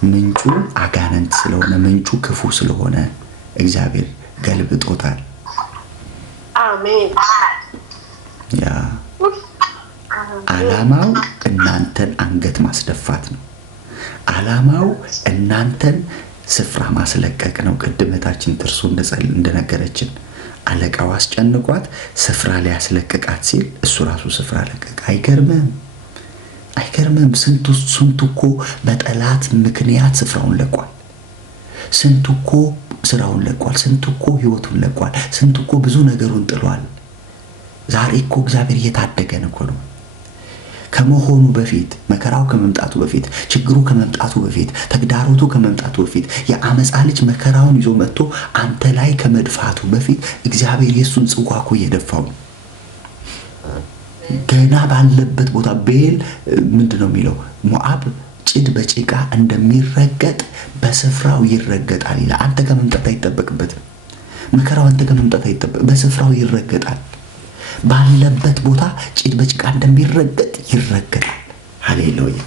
ምንጩ አጋንንት ስለሆነ፣ ምንጩ ክፉ ስለሆነ እግዚአብሔር ገልብጦታል። አሜን። ያ ዓላማው እናንተን አንገት ማስደፋት ነው። ዓላማው እናንተን ስፍራ ማስለቀቅ ነው። ቅድም እህታችን ትርሱ እንደነገረችን አለቃው አስጨንቋት ስፍራ ላይ ያስለቅቃት ሲል እሱ ራሱ ስፍራ ለቀቀ። አይገርምም? አይገርምም? ስንቱ እኮ በጠላት ምክንያት ስፍራውን ለቋል። ስንቱ እኮ ስራውን ለቋል። ስንቱ እኮ ህይወቱን ለቋል። ስንቱ እኮ ብዙ ነገሩን ጥሏል። ዛሬ እኮ እግዚአብሔር እየታደገን እኮ ነው። ከመሆኑ በፊት መከራው ከመምጣቱ በፊት ችግሩ ከመምጣቱ በፊት ተግዳሮቱ ከመምጣቱ በፊት የአመፃ ልጅ መከራውን ይዞ መጥቶ አንተ ላይ ከመድፋቱ በፊት እግዚአብሔር የሱን ጽዋ እኮ እየደፋው ነው። ገና ባለበት ቦታ ቤል ምንድነው የሚለው? ሞዓብ ጭድ በጭቃ እንደሚረገጥ በስፍራው ይረገጣል ይላል። አንተ ከመምጣት አይጠበቅበትም። መከራው አንተ ከመምጣት አይጠበቅ፣ በስፍራው ይረገጣል። ባለበት ቦታ ጭድ በጭቃ እንደሚረገጥ ይረገጣል። ሃሌሉያ።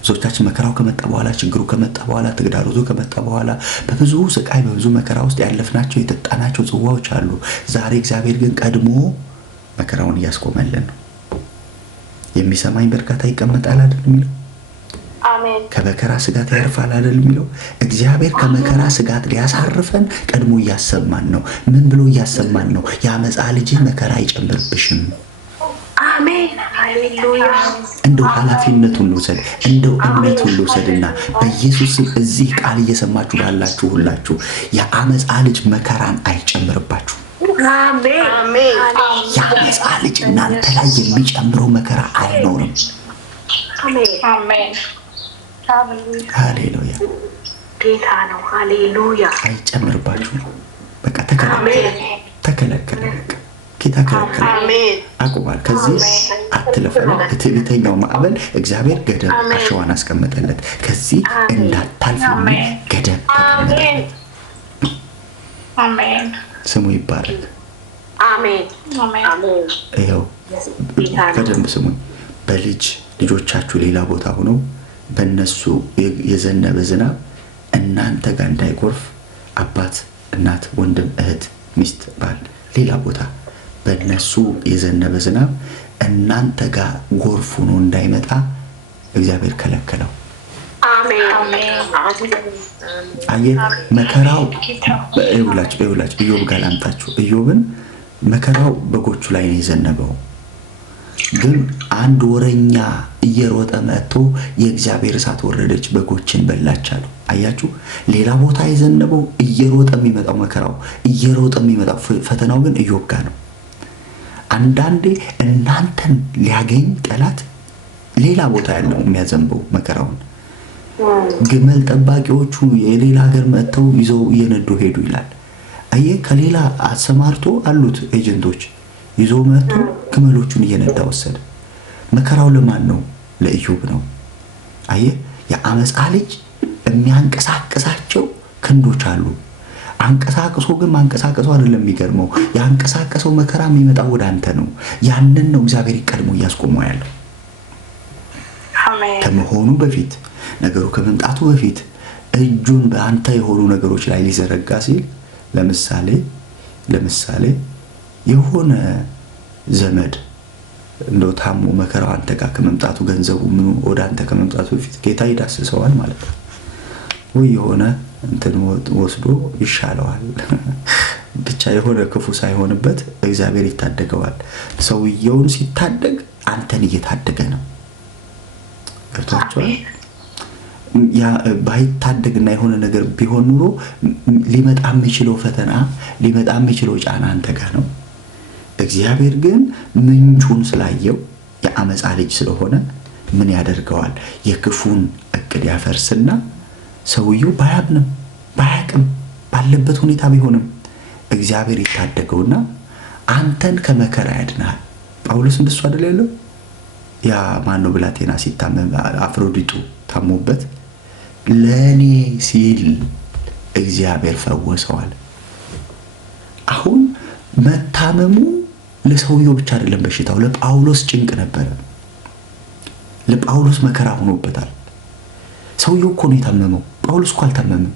ብዙዎቻችን መከራው ከመጣ በኋላ ችግሩ ከመጣ በኋላ ተግዳሮቱ ከመጣ በኋላ በብዙ ስቃይ በብዙ መከራ ውስጥ ያለፍናቸው የጠጣናቸው ጽዋዎች አሉ። ዛሬ እግዚአብሔር ግን ቀድሞ መከራውን እያስቆመልን ነው። የሚሰማኝ በርካታ ይቀመጣል አይደል የሚለው? አሜን። ከመከራ ስጋት ያርፋል አይደል የሚለው? እግዚአብሔር ከመከራ ስጋት ሊያሳርፈን ቀድሞ እያሰማን ነው። ምን ብሎ እያሰማን ነው? የአመፃ ልጅህ መከራ አይጨምርብሽም። አሜን ሃሌሉያ። እንደው ኃላፊነቱን ልውሰድ፣ እንደው እምነቱን ልውሰድና በኢየሱስ ስም እዚህ ቃል እየሰማችሁ ላላችሁ ሁላችሁ የአመፃ ልጅ መከራን አይጨምርባችሁ። አሜን። የአመፃ ልጅ እናንተ ላይ የሚጨምረው መከራ አይኖርም። አሜን። ሃሌሉያ። ጌታ ነው። ሃሌሉያ። አይጨምርባችሁም። በቃ ተከለከለ። በቃ ጌታ ከለከለ። አቁሟል። ከዚህ አትለፈሉ። ትዕቢተኛው ማዕበል እግዚአብሔር ገደብ አሸዋን አስቀመጠለት። ከዚህ እንዳታልፍ ገደብ ተቀመጠለት። አሜን። ስሙ ይባረክ። አሜን። ይኸው በደንብ ስሙኝ። ልጆቻችሁ ሌላ ቦታ ሆነው በእነሱ የዘነበ ዝናብ እናንተ ጋር እንዳይጎርፍ አባት፣ እናት፣ ወንድም፣ እህት፣ ሚስት፣ ባል ሌላ ቦታ በእነሱ የዘነበ ዝናብ እናንተ ጋር ጎርፍ ሆኖ እንዳይመጣ እግዚአብሔር ከለከለው። አየህ መከራው ይውላችሁ ኢዮብ ጋር ላምጣችሁ። ኢዮብን መከራው በጎቹ ላይ ነው የዘነበው። ግን አንድ ወረኛ እየሮጠ መጥቶ የእግዚአብሔር እሳት ወረደች በጎችን በላች አሉ። አያችሁ ሌላ ቦታ የዘነበው እየሮጠ የሚመጣው መከራው እየሮጠ የሚመጣው ፈተናው ግን ኢዮብ ጋር ነው። አንዳንዴ እናንተን ሊያገኝ ጠላት ሌላ ቦታ ያለው የሚያዘንበው መከራውን ግመል ጠባቂዎቹ የሌላ ሀገር መጥተው ይዘው እየነዱ ሄዱ ይላል። አየህ ከሌላ አሰማርቶ አሉት ኤጀንቶች ይዞ መጥቶ ግመሎቹን እየነዳ ወሰደ። መከራው ለማን ነው? ለኢዮብ ነው። አየህ የአመፃ ልጅ የሚያንቀሳቅሳቸው ክንዶች አሉ። አንቀሳቅሶ ግን ማንቀሳቀሱ አይደለም የሚገርመው፣ ያንቀሳቀሰው መከራ የሚመጣው ወደ አንተ ነው። ያንን ነው እግዚአብሔር ቀድሞ እያስቆመው ያለው። ከመሆኑ በፊት ነገሩ ከመምጣቱ በፊት እጁን በአንተ የሆኑ ነገሮች ላይ ሊዘረጋ ሲል ለምሳሌ የሆነ ዘመድ እንደው ታሞ መከራው አንተ ጋር ከመምጣቱ ገንዘቡ ምኑ ወደ አንተ ከመምጣቱ በፊት ጌታ ይዳስሰዋል ማለት ነው። ወይ የሆነ እንትን ወስዶ ይሻለዋል። ብቻ የሆነ ክፉ ሳይሆንበት እግዚአብሔር ይታደገዋል። ሰውየውን ሲታደግ አንተን እየታደገ ነው። ገብቷችኋል? ያ ባይታደግና የሆነ ነገር ቢሆን ኑሮ ሊመጣ የሚችለው ፈተና ሊመጣ የሚችለው ጫና አንተ ጋር ነው። እግዚአብሔር ግን ምንጩን ስላየው የአመፃ ልጅ ስለሆነ ምን ያደርገዋል? የክፉን እቅድ ያፈርስና ሰውየው ባያቅም ባለበት ሁኔታ ቢሆንም እግዚአብሔር ይታደገውና አንተን ከመከራ ያድናል። ጳውሎስ እንደሱ አይደል ያለው? ያ ማነው ብላቴና ሲታመም አፍሮዲጡ ታሞበት ለኔ ሲል እግዚአብሔር ፈወሰዋል። አሁን መታመሙ ለሰውየው ብቻ አይደለም በሽታው፣ ለጳውሎስ ጭንቅ ነበረ። ለጳውሎስ መከራ ሆኖበታል። ሰውየው እኮ ነው የታመመው፣ ጳውሎስ እኮ አልታመመም።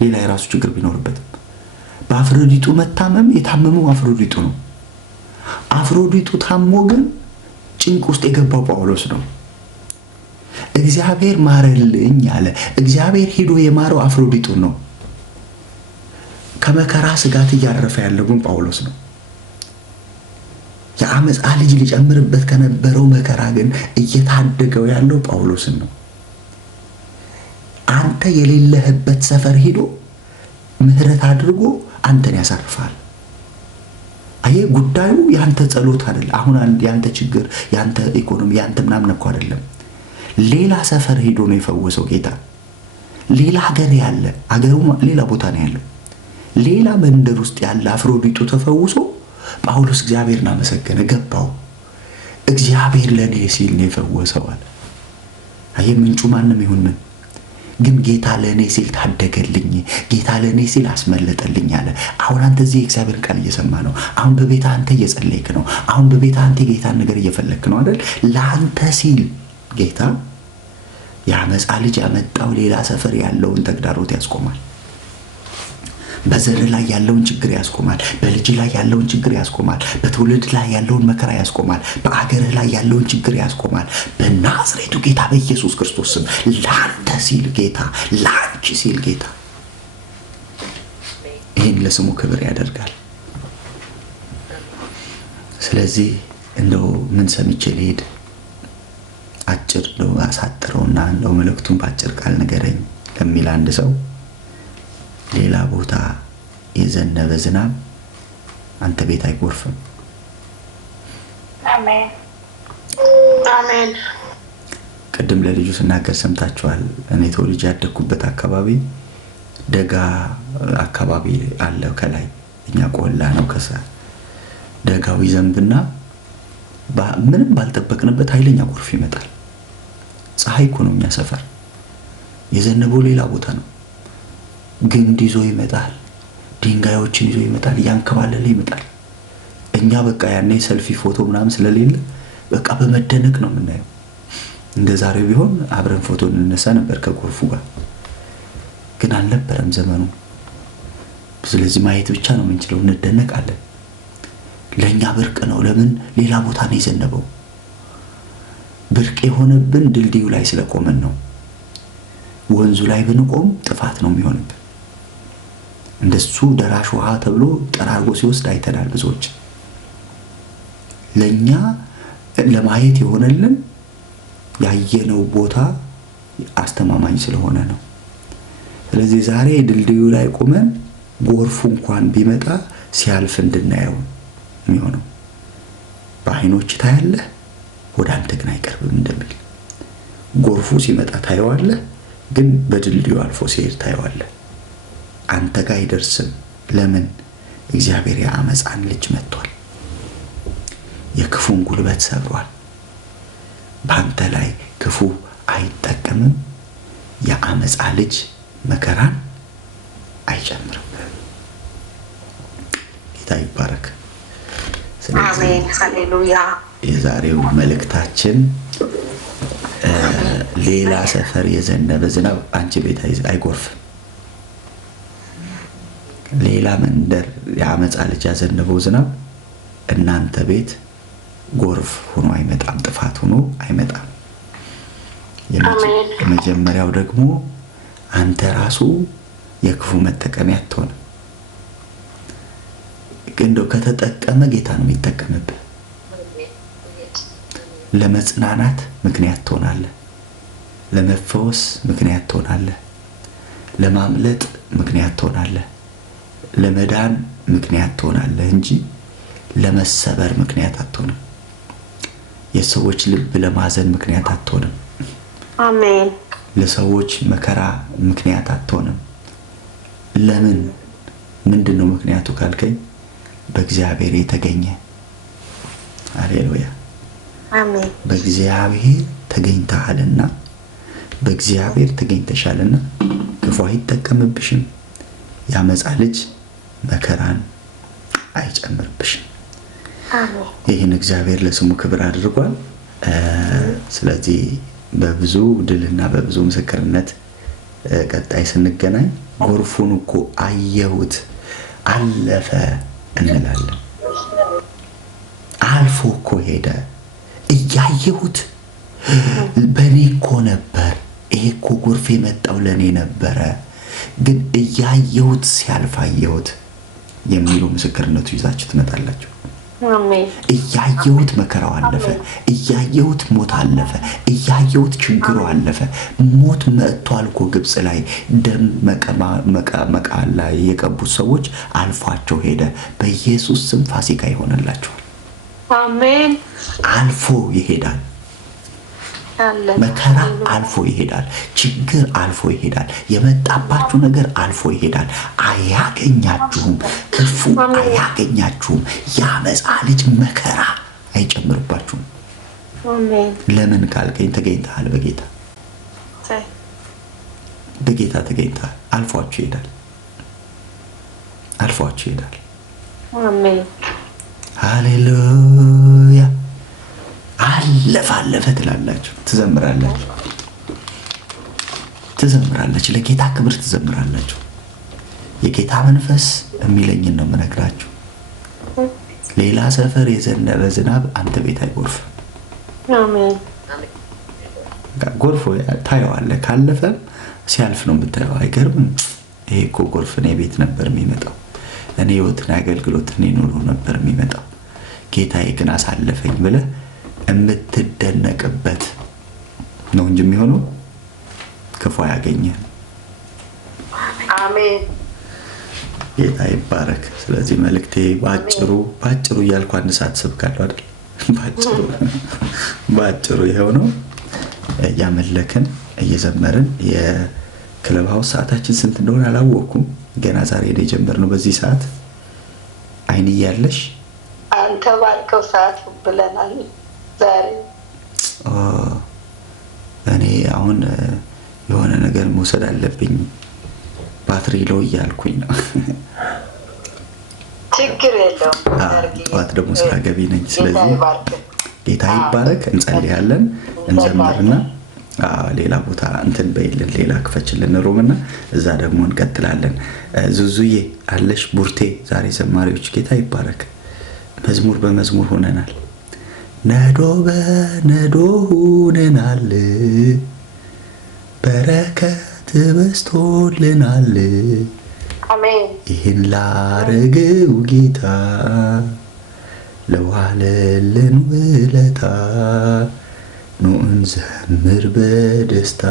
ሌላ የራሱ ችግር ቢኖርበትም በአፍሮዲጡ መታመም የታመመው አፍሮዲጡ ነው። አፍሮዲጡ ታሞ ግን ጭንቅ ውስጥ የገባው ጳውሎስ ነው። እግዚአብሔር ማረልኝ አለ። እግዚአብሔር ሄዶ የማረው አፍሮዲጡን ነው። ከመከራ ስጋት እያረፈ ያለው ግን ጳውሎስ ነው። የአመፃ ልጅ ሊጨምርበት ከነበረው መከራ ግን እየታደገው ያለው ጳውሎስን ነው። አንተ የሌለህበት ሰፈር ሄዶ ምህረት አድርጎ አንተን ያሳርፋል። አየ ጉዳዩ ያንተ ጸሎት አይደለም። አሁን ያንተ ችግር፣ ያንተ ኢኮኖሚ፣ ያንተ ምናምን እኮ አይደለም። ሌላ ሰፈር ሄዶ ነው የፈወሰው ጌታ። ሌላ ሀገር ያለ ሀገሩ ሌላ ቦታ ነው ያለው። ሌላ መንደር ውስጥ ያለ አፍሮዲጡ ተፈውሶ ጳውሎስ እግዚአብሔርን አመሰገነ፣ ገባው። እግዚአብሔር ለኔ ሲል ነው የፈወሰው አለ። አየ ምንጩ ማንም ይሁን ምን ግን ጌታ ለኔ ሲል ታደገልኝ፣ ጌታ ለኔ ሲል አስመለጠልኝ አለ። አሁን አንተ እዚህ እግዚአብሔር ቃል እየሰማ ነው። አሁን በቤት አንተ እየጸለይክ ነው። አሁን በቤት አንተ ጌታን ነገር እየፈለክ ነው አይደል? ለአንተ ሲል ጌታ ያመፃ ልጅ ያመጣው ሌላ ሰፈር ያለውን ተግዳሮት ያስቆማል። በዘር ላይ ያለውን ችግር ያስቆማል። በልጅ ላይ ያለውን ችግር ያስቆማል። በትውልድ ላይ ያለውን መከራ ያስቆማል። በአገርህ ላይ ያለውን ችግር ያስቆማል። በናዝሬቱ ጌታ በኢየሱስ ክርስቶስ ስም ለአንተ ሲል ጌታ፣ ለአንቺ ሲል ጌታ ይህን ለስሙ ክብር ያደርጋል። ስለዚህ እንደው ምን ሰምቼ ልሄድ? አጭር ነው አሳጥረውና እንደው መልእክቱን በአጭር ቃል ንገረኝ ለሚል አንድ ሰው ሌላ ቦታ የዘነበ ዝናብ አንተ ቤት አይጎርፍም። አሜን አሜን። ቅድም ለልጁ ስናገር ሰምታችኋል። እኔ ተወልጄ ያደግኩበት አካባቢ ደጋ አካባቢ አለ። ከላይ እኛ ቆላ ነው። ከዛ ደጋው ይዘንብና ምንም ባልጠበቅንበት ኃይለኛ ጎርፍ ይመጣል። ፀሐይ እኮ ነው እኛ ሰፈር። የዘነበው ሌላ ቦታ ነው። ግንድ ይዞ ይመጣል፣ ድንጋዮችን ይዞ ይመጣል፣ ያንከባለለ ይመጣል። እኛ በቃ ያኔ ሰልፊ ፎቶ ምናምን ስለሌለ በቃ በመደነቅ ነው የምናየው። እንደ ዛሬው ቢሆን አብረን ፎቶ እንነሳ ነበር ከጎርፉ ጋር፣ ግን አልነበረም ዘመኑ። ስለዚህ ማየት ብቻ ነው የምንችለው፣ እንደነቃለን። ለኛ ብርቅ ነው። ለምን? ሌላ ቦታ ነው የዘነበው። ብርቅ የሆነብን ድልድዩ ላይ ስለቆመን ነው። ወንዙ ላይ ብንቆም ጥፋት ነው የሚሆንብን። እንደሱ ደራሽ ውሃ ተብሎ ጠራርጎ ሲወስድ አይተናል ብዙዎች። ለኛ ለማየት የሆነልን ያየነው ቦታ አስተማማኝ ስለሆነ ነው። ስለዚህ ዛሬ ድልድዩ ላይ ቆመን ጎርፉ እንኳን ቢመጣ ሲያልፍ እንድናየው የሚሆነው። በአይኖች ታያለህ፣ ወደ አንተ ግን አይቀርብም እንደሚል ጎርፉ ሲመጣ ታየዋለህ፣ ግን በድልድዩ አልፎ ሲሄድ ታየዋለህ። አንተ ጋር አይደርስም። ለምን? እግዚአብሔር የአመፃን ልጅ መጥቷል፣ የክፉን ጉልበት ሰብሯል። በአንተ ላይ ክፉ አይጠቀምም። የአመፃ ልጅ መከራን አይጨምርም። ጌታ ይባረክ። አሜን ሃሌሉያ። የዛሬው መልእክታችን ሌላ ሰፈር የዘነበ ዝናብ አንቺ ቤት አይጎርፍም። ሌላ መንደር የአመፃ ልጅ ያዘነበው ዝናብ እናንተ ቤት ጎርፍ ሆኖ አይመጣም፣ ጥፋት ሆኖ አይመጣም። የመጀመሪያው ደግሞ አንተ ራሱ የክፉ መጠቀሚያ አትሆንም። እንደው ከተጠቀመ ጌታ ነው የሚጠቀምብህ። ለመጽናናት ምክንያት ትሆናለህ፣ ለመፈወስ ምክንያት ትሆናለህ፣ ለማምለጥ ምክንያት ትሆናለህ፣ ለመዳን ምክንያት ትሆናለህ እንጂ ለመሰበር ምክንያት አትሆንም። የሰዎች ልብ ለማዘን ምክንያት አትሆንም። አሜን። ለሰዎች መከራ ምክንያት አትሆንም። ለምን? ምንድነው ምክንያቱ ካልከኝ በእግዚአብሔር የተገኘ። ሃሌሉያ አሜን። በእግዚአብሔር ተገኝተሃልና፣ በእግዚአብሔር ተገኝተሻልና ክፉ አይጠቀምብሽም፣ ያመጻ ልጅ መከራን አይጨምርብሽም። ይህን እግዚአብሔር ለስሙ ክብር አድርጓል። ስለዚህ በብዙ ድልና በብዙ ምስክርነት ቀጣይ ስንገናኝ ጎርፉን እኮ አየሁት አለፈ እንላለን። አልፎ እኮ ሄደ። እያየሁት በእኔ እኮ ነበር። ይሄ እኮ ጎርፍ የመጣው ለእኔ ነበረ፣ ግን እያየሁት ሲያልፍ አየሁት የሚሉ ምስክርነቱ ይዛችሁ ትመጣላችሁ። እያየሁት መከራው አለፈ፣ እያየሁት ሞት አለፈ፣ እያየሁት ችግሩ አለፈ። ሞት መጥቷል እኮ ግብፅ ላይ ደም መቃ ላይ የቀቡት ሰዎች አልፏቸው ሄደ። በኢየሱስ ስም ፋሲካ ይሆንላችኋል። አሜን። አልፎ ይሄዳል። መከራ አልፎ ይሄዳል። ችግር አልፎ ይሄዳል። የመጣባችሁ ነገር አልፎ ይሄዳል። አያገኛችሁም። ክፉ አያገኛችሁም። ያመጻ ልጅ መከራ አይጨምርባችሁም። ለምን ካልከኝ ተገኝተሃል። በጌታ ተገኝተሃል። አልፏችሁ ይሄዳል። አልፏችሁ ይሄዳል። አሜን። ሃሌሉያ። አለፈ ትላላችሁ፣ ትዘምራላችሁ፣ ለጌታ ክብር ትዘምራላችሁ። የጌታ መንፈስ የሚለኝን ነው የምነግራችሁ። ሌላ ሰፈር የዘነበ ዝናብ አንተ ቤት አይጎርፍም። አሜን። ጎርፎ ታየዋለህ። ካለፈም ሲያልፍ ነው የምታየው። አይገርምም? ይሄ እኮ ጎርፍ እኔ ቤት ነበር የሚመጣው። እኔ ህይወትን አገልግሎት እኔ ኑሮ ነበር የሚመጣው። ጌታዬ ግን አሳለፈኝ ብለህ የምትደነቅበት ነው እንጂ የሚሆነው ክፉ አያገኝህም። አሜን። ጌታ ይባረክ። ስለዚህ መልእክቴ ባጭሩ እያልኩ አንድ ሰዓት ሰብካለሁ አይደል? ባጭሩ ይኸው ነው። እያመለክን እየዘመርን የክለብ ሀውስ ሰዓታችን ስንት እንደሆነ አላወቅኩም። ገና ዛሬ ነው የጀመርነው። በዚህ ሰዓት አይን እያለሽ አንተ ባልከው ሰዓት ብለናል። ዛሬ እኔ አሁን የሆነ ነገር መውሰድ አለብኝ። ባትሪ ለው እያልኩኝ ነው። ችግር የለውም። ጠዋት ደግሞ ስራ ገቢ ነኝ። ስለዚህ ጌታ ይባረክ። እንጸልያለን፣ እንዘምርና ሌላ ቦታ እንትን በይልን፣ ሌላ ክፈችልን ሮምና እዛ ደግሞ እንቀጥላለን። ዙዙዬ አለሽ፣ ቡርቴ ዛሬ ዘማሪዎች ጌታ ይባረክ። መዝሙር በመዝሙር ሆነናል። ነዶ በነዶ ሆነናል፣ በረከት በስቶልናል። አሜን። ይህን ላረገው ጌታ ለዋለልን ውለታ ኑ እንዘምር በደስታ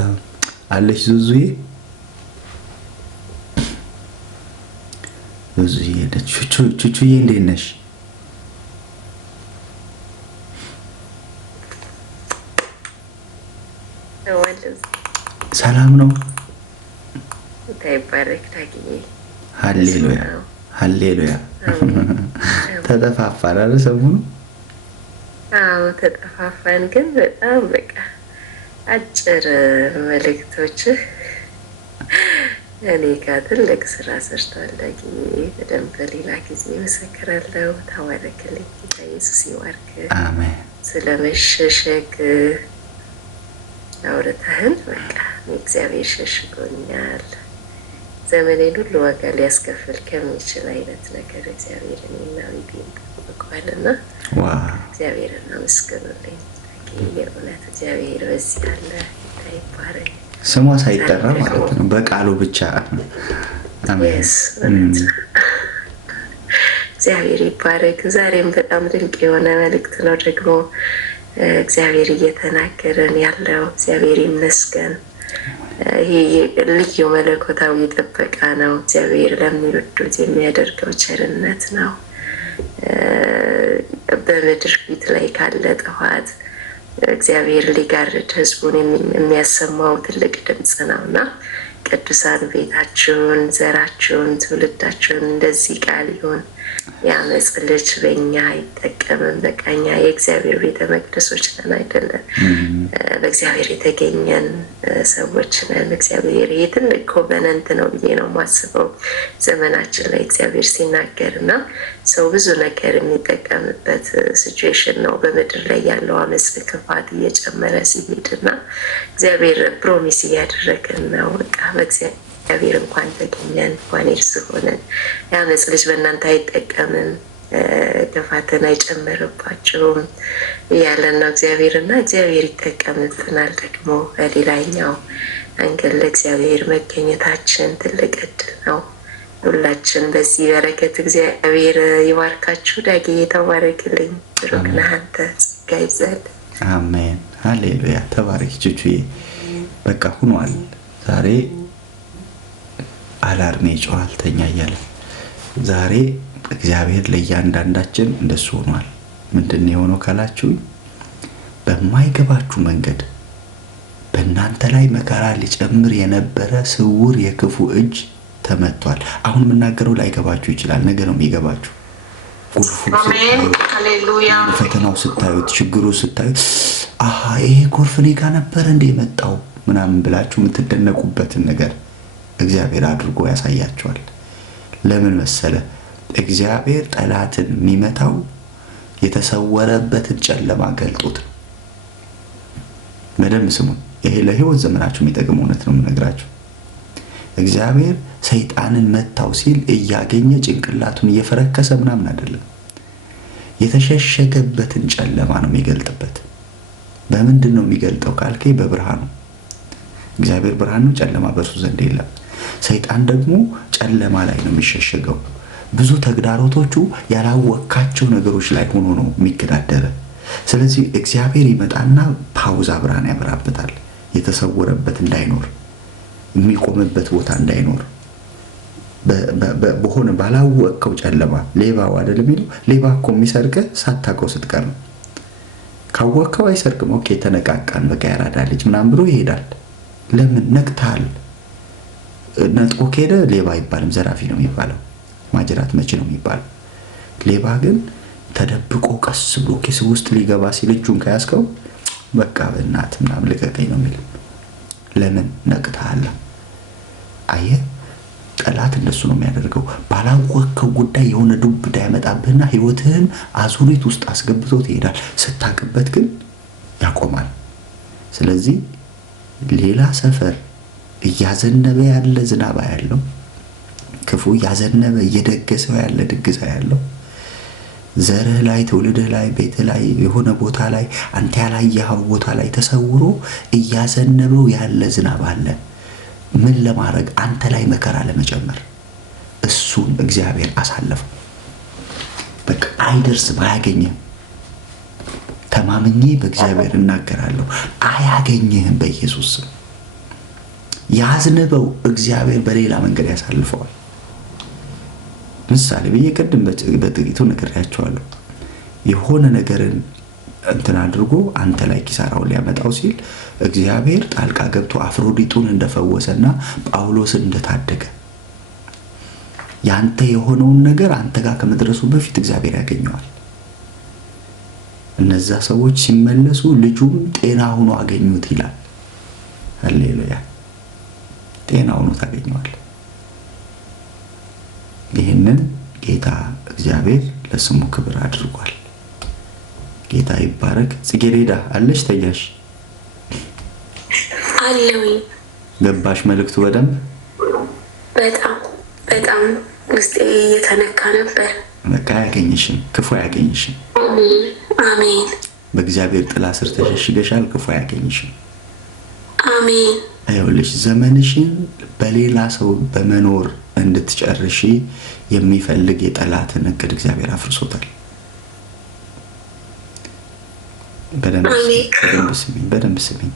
አለሽ። ዙዙዬ ነች። ቹቹዬ እንዴት ነሽ? ሰላም ነው። ሃሌሉያ ሃሌሉያ። ተጠፋፋን አይደል ሰሞኑን? አዎ ተጠፋፋን፣ ግን በጣም በቃ አጭር መልእክቶችህ እኔ ጋር ትልቅ ስራ ሰርቷል። ዳግዬ በደንብ በሌላ ጊዜ መሰክራለሁ። ተባረክልኝ። ጌታ ኢየሱስ ይባርክ። አሜን። ስለመሸሸግ አውርተህን በቃ እግዚአብሔር ሸሽጎኛል፣ ዘመኔን ሁሉ ዋጋ ሊያስከፍል ከሚችል አይነት ነገር እግዚአብሔር እኔና ቤቴን ጠብቋልና እግዚአብሔር እናመስግኑልኝ። የእውነት እግዚአብሔር በዚህ አለ። ጌታ ይባረክ። ስሟ ሳይጠራ ማለት ነው፣ በቃሉ ብቻ እግዚአብሔር ይባረክ። ዛሬም በጣም ድንቅ የሆነ መልእክት ነው ደግሞ እግዚአብሔር እየተናገረን ያለው። እግዚአብሔር ይመስገን። ይሄ ልዩ መለኮታዊ ጥበቃ ነው። እግዚአብሔር ለሚወዱት የሚያደርገው ቸርነት ነው። በምድር ፊት ላይ ካለ ጥፋት እግዚአብሔር ሊጋርድ ሕዝቡን የሚያሰማው ትልቅ ድምፅ ነው እና ቅዱሳን ቤታችሁን፣ ዘራችሁን፣ ትውልዳችሁን እንደዚህ ቃል ይሁን የአመፅ ልጅ በእኛ አይጠቀምም። በቃ እኛ የእግዚአብሔር ቤተ መቅደሶች ነን አይደለን? በእግዚአብሔር የተገኘን ሰዎች ነን። እግዚአብሔር ይህ ትልቅ ኮቨነንት ነው ብዬ ነው የማስበው ዘመናችን ላይ እግዚአብሔር ሲናገር እና ሰው ብዙ ነገር የሚጠቀምበት ሲቹዌሽን ነው። በምድር ላይ ያለው አመፅ፣ ክፋት እየጨመረ ሲሄድ እና እግዚአብሔር ፕሮሚስ እያደረገን ነው። በቃ እግዚአብሔር እንኳን ተገኘን እንኳን እርስ ሆነን የአመፅ ልጅ በእናንተ አይጠቀምም፣ ክፋትን አይጨምርባቸውም እያለን ነው እግዚአብሔር እና እግዚአብሔር ይጠቀምብናል። ደግሞ በሌላኛው አንገል ለእግዚአብሔር መገኘታችን ትልቅ እድል ነው። ሁላችን በዚህ በረከት እግዚአብሔር ይባርካችሁ። ዳጊ የተባረክልኝ ብሩክ ነህ አንተ፣ ጸጋ ይብዛል። አሜን ሃሌሉያ። ተባረክ ቹቹዬ። በቃ ሁኗል ዛሬ አላርሜ ጨዋልተኛ እያለ ዛሬ እግዚአብሔር ለእያንዳንዳችን እንደሱ ሆኗል። ምንድን የሆነው ካላችሁ በማይገባችሁ መንገድ በእናንተ ላይ መከራ ሊጨምር የነበረ ስውር የክፉ እጅ ተመቷል። አሁን የምናገረው ላይገባችሁ ይችላል፣ ነገ ነው የሚገባችሁ። ፈተናው ስታዩት፣ ችግሩ ስታዩት አሃ ይሄ ጎርፍ እኔ ጋር ነበር እንደ የመጣው ምናምን ብላችሁ የምትደነቁበትን ነገር እግዚአብሔር አድርጎ ያሳያቸዋል። ለምን መሰለ? እግዚአብሔር ጠላትን የሚመታው የተሰወረበትን ጨለማ ገልጦት ነው። በደንብ ስሙ። ይሄ ለህይወት ዘመናችሁ የሚጠቅም እውነት ነው የምነግራችሁ። እግዚአብሔር ሰይጣንን መታው ሲል እያገኘ ጭንቅላቱን እየፈረከሰ ምናምን አይደለም። የተሸሸገበትን ጨለማ ነው የሚገልጥበት። በምንድን ነው የሚገልጠው ካልከኝ፣ በብርሃኑ። እግዚአብሔር ብርሃን ነው፣ ጨለማ በሱ ዘንድ የለም። ሰይጣን ደግሞ ጨለማ ላይ ነው የሚሸሸገው። ብዙ ተግዳሮቶቹ ያላወካቸው ነገሮች ላይ ሆኖ ነው የሚገዳደረ። ስለዚህ እግዚአብሔር ይመጣና ፓውዛ ብርሃን ያበራበታል። የተሰወረበት እንዳይኖር፣ የሚቆምበት ቦታ እንዳይኖር፣ በሆነ ባላወቀው ጨለማ። ሌባው አይደል የሚለው? ሌባ እኮ የሚሰርቅህ ሳታውቀው ስትቀር ነው። ካወቀው አይሰርቅም። ኦኬ ተነቃቃን፣ በቃ ያራዳ ልጅ ምናምን ብሎ ይሄዳል። ለምን? ነቅታል። ነጥቆ ከሄደ ሌባ አይባልም፣ ዘራፊ ነው የሚባለው። ማጅራት መቼ ነው የሚባለው? ሌባ ግን ተደብቆ ቀስ ብሎ ኪስ ውስጥ ሊገባ ሲል እጁን ከያዝከው በቃ በእናት ምናምን ልቀቀኝ ነው የሚል። ለምን? ነቅታል። አየህ፣ ጠላት እንደሱ ነው የሚያደርገው። ባላወቅከው ጉዳይ የሆነ ዱብዳ ያመጣብህና ህይወትህን አዙሪት ውስጥ አስገብቶ ትሄዳል። ስታቅበት ግን ያቆማል። ስለዚህ ሌላ ሰፈር እያዘነበ ያለ ዝናብ ያለው ክፉ እያዘነበ እየደገሰው ያለ ድግሳ ያለው ዘርህ ላይ፣ ትውልድህ ላይ፣ ቤትህ ላይ፣ የሆነ ቦታ ላይ አንተ ያላየኸው ቦታ ላይ ተሰውሮ እያዘነበው ያለ ዝናብ አለ። ምን ለማድረግ? አንተ ላይ መከራ ለመጨመር። እሱን እግዚአብሔር አሳለፈው። በቃ አይደርስም፣ አያገኝህም። ተማምኜ በእግዚአብሔር እናገራለሁ፣ አያገኝህም በኢየሱስ ስም። ያዝነበው እግዚአብሔር በሌላ መንገድ ያሳልፈዋል። ምሳሌ ብዬ ቅድም በጥቂቱ ነግሬያቸዋለሁ። የሆነ ነገርን እንትን አድርጎ አንተ ላይ ኪሳራውን ሊያመጣው ሲል እግዚአብሔር ጣልቃ ገብቶ አፍሮዲጡን እንደፈወሰና ጳውሎስን እንደታደገ ያንተ የሆነውን ነገር አንተ ጋር ከመድረሱ በፊት እግዚአብሔር ያገኘዋል። እነዛ ሰዎች ሲመለሱ ልጁም ጤና ሆኖ አገኙት ይላል። ሃሌሉያ! ጤና ሆኖ ታገኘዋል። ይህንን ጌታ እግዚአብሔር ለስሙ ክብር አድርጓል። ጌታ ይባረክ። ጽጌሬዳ አለሽ? ተያሽ? አለኝ። ገባሽ መልእክቱ በደንብ? በጣም ውስጤ እየተነካ ነበር። በቃ አያገኝሽም፣ ክፉ አያገኝሽም። አሜን። በእግዚአብሔር ጥላ ስር ተሸሽገሻል። ክፉ አያገኝሽም። አሜን። ይኸውልሽ ዘመንሽን በሌላ ሰው በመኖር እንድትጨርሺ የሚፈልግ የጠላትን እቅድ እግዚአብሔር አፍርሶታል። በደንብ ስሚኝ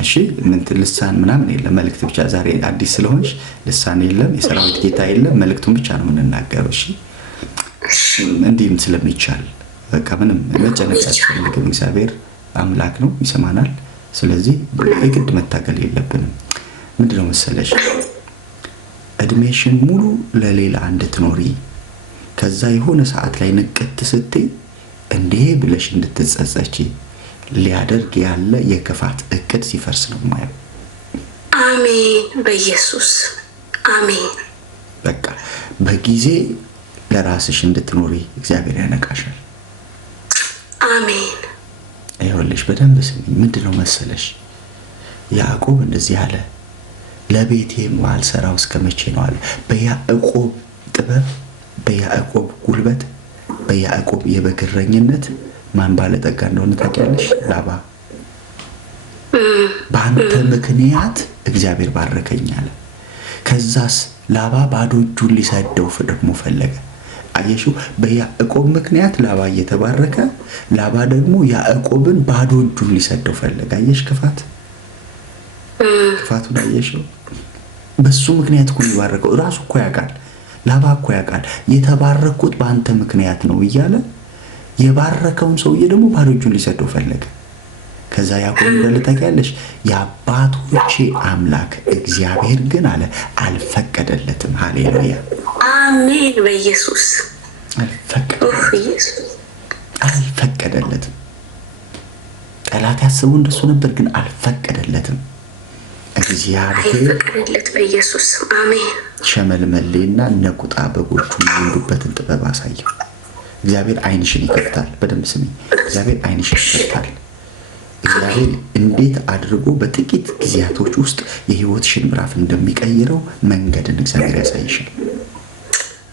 እሺ። ምን ልሳን ምናምን የለም፣ መልእክት ብቻ። ዛሬ አዲስ ስለሆንሽ ልሳን የለም፣ የሰራዊት ጌታ የለም፣ መልእክቱን ብቻ ነው የምንናገረው። እሺ እንዲህም ስለሚቻል በቃ ምንም መጨነቅ አያስፈልግም። እግዚአብሔር አምላክ ነው፣ ይሰማናል። ስለዚህ የግድ መታገል የለብንም። ምንድነው መሰለሽ እድሜሽን ሙሉ ለሌላ እንድትኖሪ ከዛ የሆነ ሰዓት ላይ ንቅት ስትይ እንዴ ብለሽ እንድትጸጸቺ ሊያደርግ ያለ የክፋት እቅድ ሲፈርስ ነው ማለት። አሜን። በኢየሱስ አሜን። በቃ በጊዜ ለራስሽ እንድትኖሪ እግዚአብሔር ያነቃሻል። አሜን። ይኸውልሽ በደንብ ስሚ። ምንድነው መሰለሽ ያዕቆብ እንደዚህ አለ፣ ለቤቴም ማልሰራው እስከ መቼ ነው አለ። በያዕቆብ ጥበብ፣ በያዕቆብ ጉልበት፣ በያዕቆብ የበግረኝነት ማን ባለጠጋ እንደሆነ ታውቂያለሽ? ላባ። በአንተ ምክንያት እግዚአብሔር ባረከኝ አለ። ከዛስ ላባ ባዶ እጁን ሊሰደው ደግሞ ፈለገ። አየሽው? በያዕቆብ ምክንያት ላባ እየተባረከ፣ ላባ ደግሞ ያዕቆብን ባዶ እጁን ሊሰደው ፈለገ። አየሽ ክፋቱን አየሽው? በሱ ምክንያት እኮ ይባረከው ራሱ እኮ ያውቃል። ላባ እኮ ያውቃል የተባረኩት በአንተ ምክንያት ነው እያለ የባረከውን ሰውዬ ደግሞ ባዶ እጁን ሊሰደው ፈለገ። ከዛ ያዕቆብ እንዳለ ታውቂያለሽ? የአባቶቼ አምላክ እግዚአብሔር ግን አለ አልፈቀደለትም። ሃሌሉያ አሜን። በኢየሱስ አልፈቀደለትም። ጠላት ያስቡ እንደሱ ነበር፣ ግን አልፈቀደለትም። እግዚአብሔር ፈቀደለት በኢየሱስ አሜን። ሸመልመሌና ነቁጣ በጎቹ የሚወልዱበትን ጥበብ አሳየው። እግዚአብሔር ዓይንሽን ይከፍታል። በደንብ ስሚ። እግዚአብሔር ዓይንሽን ይከፍታል። እግዚአብሔር እንዴት አድርጎ በጥቂት ጊዜያቶች ውስጥ የህይወትሽን ምዕራፍ እንደሚቀይረው መንገድን እግዚአብሔር ያሳይሻል።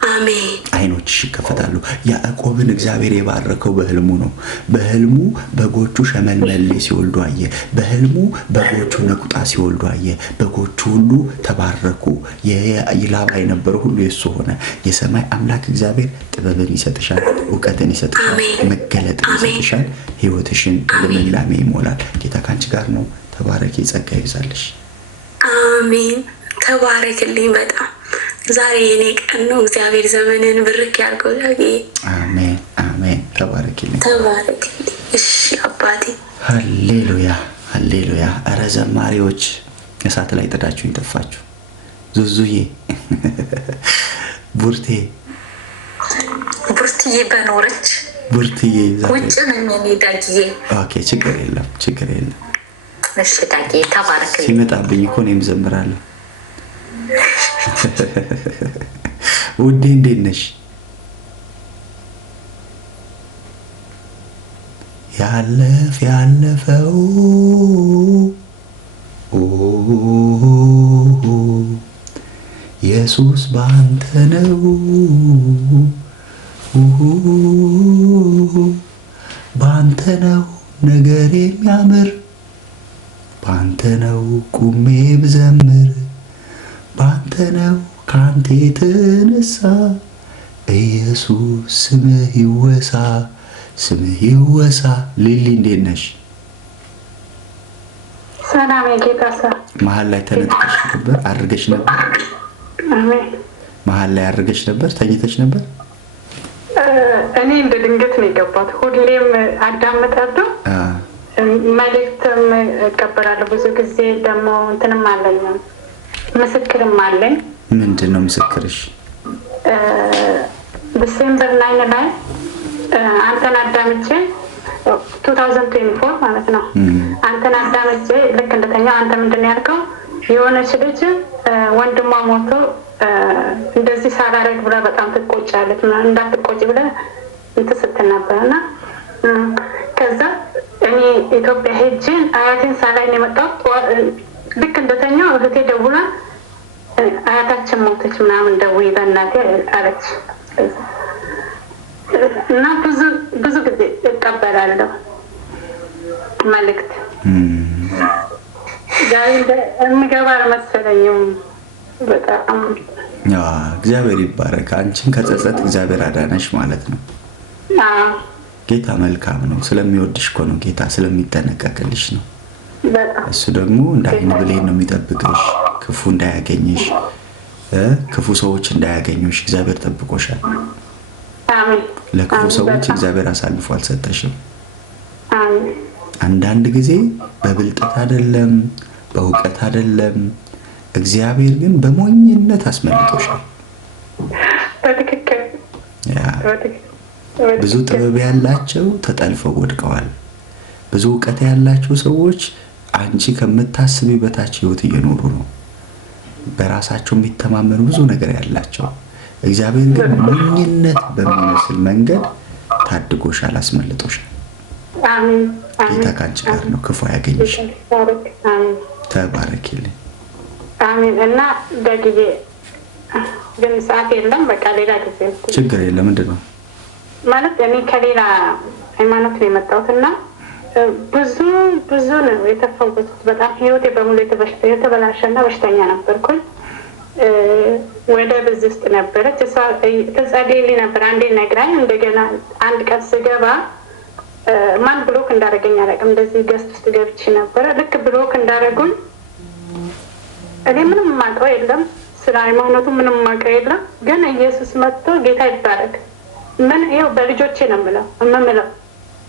አሜን። ዓይኖችሽ ይከፈታሉ። ያዕቆብን እግዚአብሔር የባረከው በህልሙ ነው። በህልሙ በጎቹ ሸመልመሌ ሲወልዱ አየ። በህልሙ በጎቹ ነቁጣ ሲወልዱ አየ። በጎቹ ሁሉ ተባረኩ። የላባ የነበረው ሁሉ የሱ ሆነ። የሰማይ አምላክ እግዚአብሔር ጥበብን ይሰጥሻል፣ እውቀትን ይሰጥሻል፣ መገለጥን ይሰጥሻል። ህይወትሽን ልምላሜ ይሞላል። ጌታ ካንቺ ጋር ነው። ተባረኪ። ጸጋ ይብዛልሽ። አሜን። ተባረክልኝ። በጣም ዛሬ የኔ ቀን ነው። እግዚአብሔር ዘመንን ብርክ ያርገው። አሜን አሜን። ተባረክልኝ። ተባረክልኝ። እሺ አባቴ። ሃሌሉያ ሃሌሉያ። እረ ዘማሪዎች እሳት ላይ ጥዳችሁ ይጠፋችሁ። ዙዙዬ ቡርትዬ በኖረች ቡርትዬ ውጭ ነኝ እኔ ዳጊዬ። ኦኬ ችግር የለም ችግር የለም። እሺ ዳጊዬ ተባረክልኝ። ሲመጣብኝ እኮ እኔም ዘምራለሁ። ውዴ እንዴት ነሽ? ያለፈው ኢየሱስ ባንተ ነው፣ ባንተ ነው ነገር የሚያምር፣ ባንተ ነው ቁሜ ብዘምር፣ ባንተ ነው ካንተ የተነሳ ኢየሱስ ስምህ ይወሳ ስምህ ይወሳ። ሊሊ እንዴት ነሽ? ሰላም የጌታ ሰው። መሀል ላይ ተነጥቀሽ ነበር? አድርገሽ ነበር? አሜን። መሀል ላይ አድርገሽ ነበር? ተኝተሽ ነበር? እኔ እንደ ድንገት ነው የገባት። ሁሌም አዳምጣለሁ፣ መልእክትም እቀበላለሁ። ብዙ ጊዜ ደግሞ እንትንም አለኝ ምስክርም አለኝ። ምንድን ነው ምስክርሽ? ዲሴምበር 9 ላይ አንተን አዳምጬ 2024 ማለት ነው። አንተን አዳምጬ ልክ እንደተኛው አንተ ምንድን ያልከው የሆነች ልጅ ወንድሟ ሞቶ እንደዚህ ሳላረግ ብላ በጣም ትቆጫለች። እንዳትቆጭ ብለህ እንትን ስትል ነበር እና ከዛ እኔ ኢትዮጵያ ሄጄ አያቴን ሳላይ ነው የመጣሁት። ልክ እንደተኛው እህቴ ደውላ አያታችን ሞተች ምናምን ደውዬ በእናቴ አለች። እና ብዙ ጊዜ እቀበላለሁ መልእክት። ዛሬ የምገባ አልመሰለኝም። በጣም እግዚአብሔር ይባረክ። አንቺን ከጸጸት እግዚአብሔር አዳነሽ ማለት ነው። ጌታ መልካም ነው። ስለሚወድሽ እኮ ነው። ጌታ ስለሚጠነቀቅልሽ ነው። እሱ ደግሞ እንደ ዓይን ብሌን ነው የሚጠብቅሽ። ክፉ እንዳያገኝሽ፣ ክፉ ሰዎች እንዳያገኙሽ እግዚአብሔር ጠብቆሻል። ለክፉ ሰዎች እግዚአብሔር አሳልፎ አልሰጠሽም። አንዳንድ ጊዜ በብልጠት አይደለም፣ በእውቀት አይደለም፣ እግዚአብሔር ግን በሞኝነት አስመልጦሻል። በትክክል ብዙ ጥበብ ያላቸው ተጠልፈው ወድቀዋል። ብዙ እውቀት ያላቸው ሰዎች አንቺ ከምታስቢ በታች ህይወት እየኖሩ ነው። በራሳቸው የሚተማመኑ ብዙ ነገር ያላቸው። እግዚአብሔር ግን ሞኝነት በሚመስል መንገድ ታድጎሻል፣ አስመልጦሻል። ጌታ ካንቺ ጋር ነው። ክፉ ያገኝሽ። ተባረኪልኝ። አሜን። እና በጊዜ ግን ሰዓት የለም። በቃ ሌላ ጊዜ ችግር የለም። ምንድን ነው ማለት እኔ ከሌላ ሃይማኖት ነው የመጣሁት እና ብዙ ነው የተፈወስኩት። በጣም ህይወቴ በሙሉ የተበላሸና በሽተኛ ነበርኩኝ። ወደ ብዝ ውስጥ ነበረች። እሷ ትጸልይልኝ ነበር አንዴ ነግራኝ። እንደገና አንድ ቀን ስገባ ማን ብሎክ እንዳደረገኝ አላውቅም። እንደዚህ ገስት ውስጥ ገብቼ ነበረ። ልክ ብሎክ እንዳደረጉኝ እኔ ምንም የማውቀው የለም፣ ስለ ሃይማኖቱ ምንም የማውቀው የለም። ግን ኢየሱስ መጥቶ ጌታ ይባረክ ምን ይኸው በልጆቼ ነው የምምለው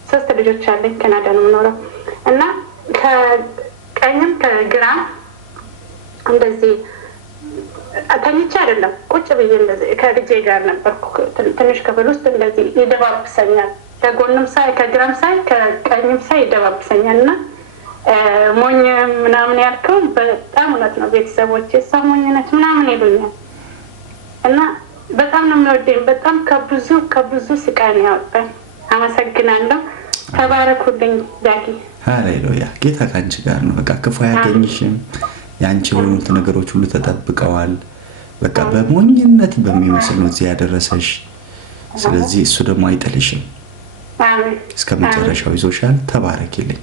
3 ልጆች አለኝ። ካናዳ ነው የምኖረው እና ከቀኝም ከግራም እንደዚህ ተኝቼ አይደለም ቁጭ ብዬ እንደዚህ ከልጄ ጋር ነበርኩ። ትንሽ ክፍል ውስጥ እንደዚህ ይደባብሰኛል። ከጎንም ሳይ ከግራም ሳይ ከቀኝም ሳይ ይደባብሰኛል። እና ሞኝ ምናምን ያልከው በጣም እውነት ነው። ቤተሰቦቼ እሷ ሞኝ ነች ምናምን ይሉኛል እና በጣም ነው የሚወደኝ። በጣም ከብዙ ስቃይ ነው ያወጣኝ። አመሰግናለሁ። ተባረኩልኝ ዳጊ። ሃሌሉያ። ጌታ ካንቺ ጋር ነው። በቃ ክፉ አያገኝሽም። ያንቺ የሆኑት ነገሮች ሁሉ ተጠብቀዋል። በቃ በሞኝነት በሚመስል ነው እዚህ ያደረሰሽ። ስለዚህ እሱ ደግሞ አይጥልሽም። አሜን። እስከ መጨረሻው ይዞሻል። ተባረኪልኝ።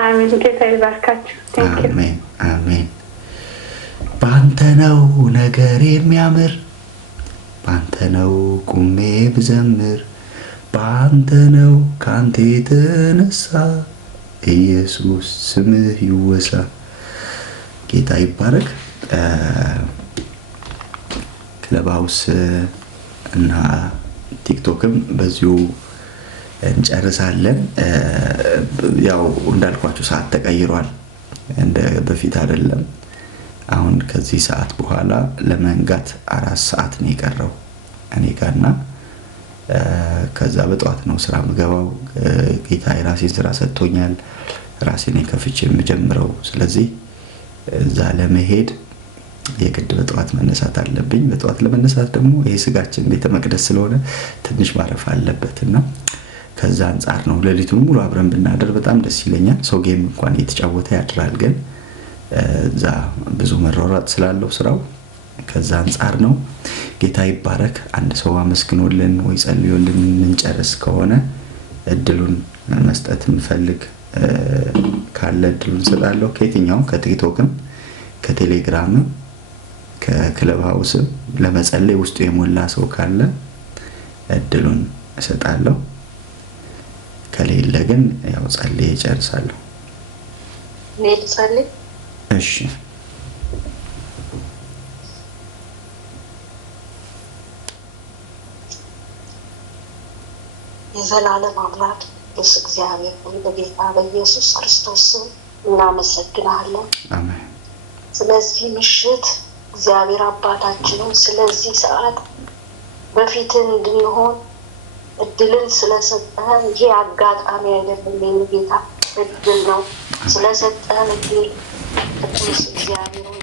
አሜን። ጌታ ይባርካችሁ። አሜን አሜን። ባንተ ነው ነገር የሚያምር፣ ባንተ ነው ቁሜ ብዘምር፣ ባንተ ነው ካንተ የተነሳ ኢየሱስ ስምህ ይወሳ። ጌታ ይባረክ። ክለብሃውስ እና ቲክቶክም በዚሁ እንጨርሳለን። ያው እንዳልኳችሁ ሰዓት ተቀይሯል፣ እንደ በፊት አይደለም። አሁን ከዚህ ሰዓት በኋላ ለመንጋት 4 ሰዓት ነው የቀረው እኔ ጋርና ከዛ በጠዋት ነው ስራ ምገባው። ጌታ የራሴን ስራ ሰጥቶኛል፣ ራሴን ከፍቼ የምጀምረው። ስለዚህ እዛ ለመሄድ የግድ በጠዋት መነሳት አለብኝ። በጠዋት ለመነሳት ደግሞ ይሄ ስጋችን ቤተ መቅደስ ስለሆነ ትንሽ ማረፍ አለበትና ከዛ አንጻር ነው። ሌሊቱን ሙሉ አብረን ብናደር በጣም ደስ ይለኛል። ሰው ጌም እንኳን እየተጫወተ ያድራል፣ ግን እዛ ብዙ መሯሯጥ ስላለው ስራው ከዛ አንጻር ነው። ጌታ ይባረክ። አንድ ሰው አመስግኖልን ወይ ጸልዮልን እንጨርስ ከሆነ እድሉን መስጠት እንፈልግ ካለ እድሉን ሰጣለሁ። ከየትኛውም ከቲክቶክም ከቴሌግራምም ከክለብሃውስም ለመጸለይ ውስጡ የሞላ ሰው ካለ እድሉን እሰጣለሁ። ከሌለ ግን ያው ጸልዬ እጨርሳለሁ። ኔል ጸልይ። እሺ የዘላለም አምላክ ቅዱስ እግዚአብሔር በጌታ በኢየሱስ ክርስቶስ ስም እናመሰግናለን። አሜን። ስለዚህ ምሽት እግዚአብሔር አባታችን ስለዚህ ሰዓት በፊት እንድንሆን እድልን ስለሰጠን ይሄ አጋጣሚ አይደለም። ጌታ እድል ነው ስለሰጠን እድል ቅዱስ እግዚአብሔር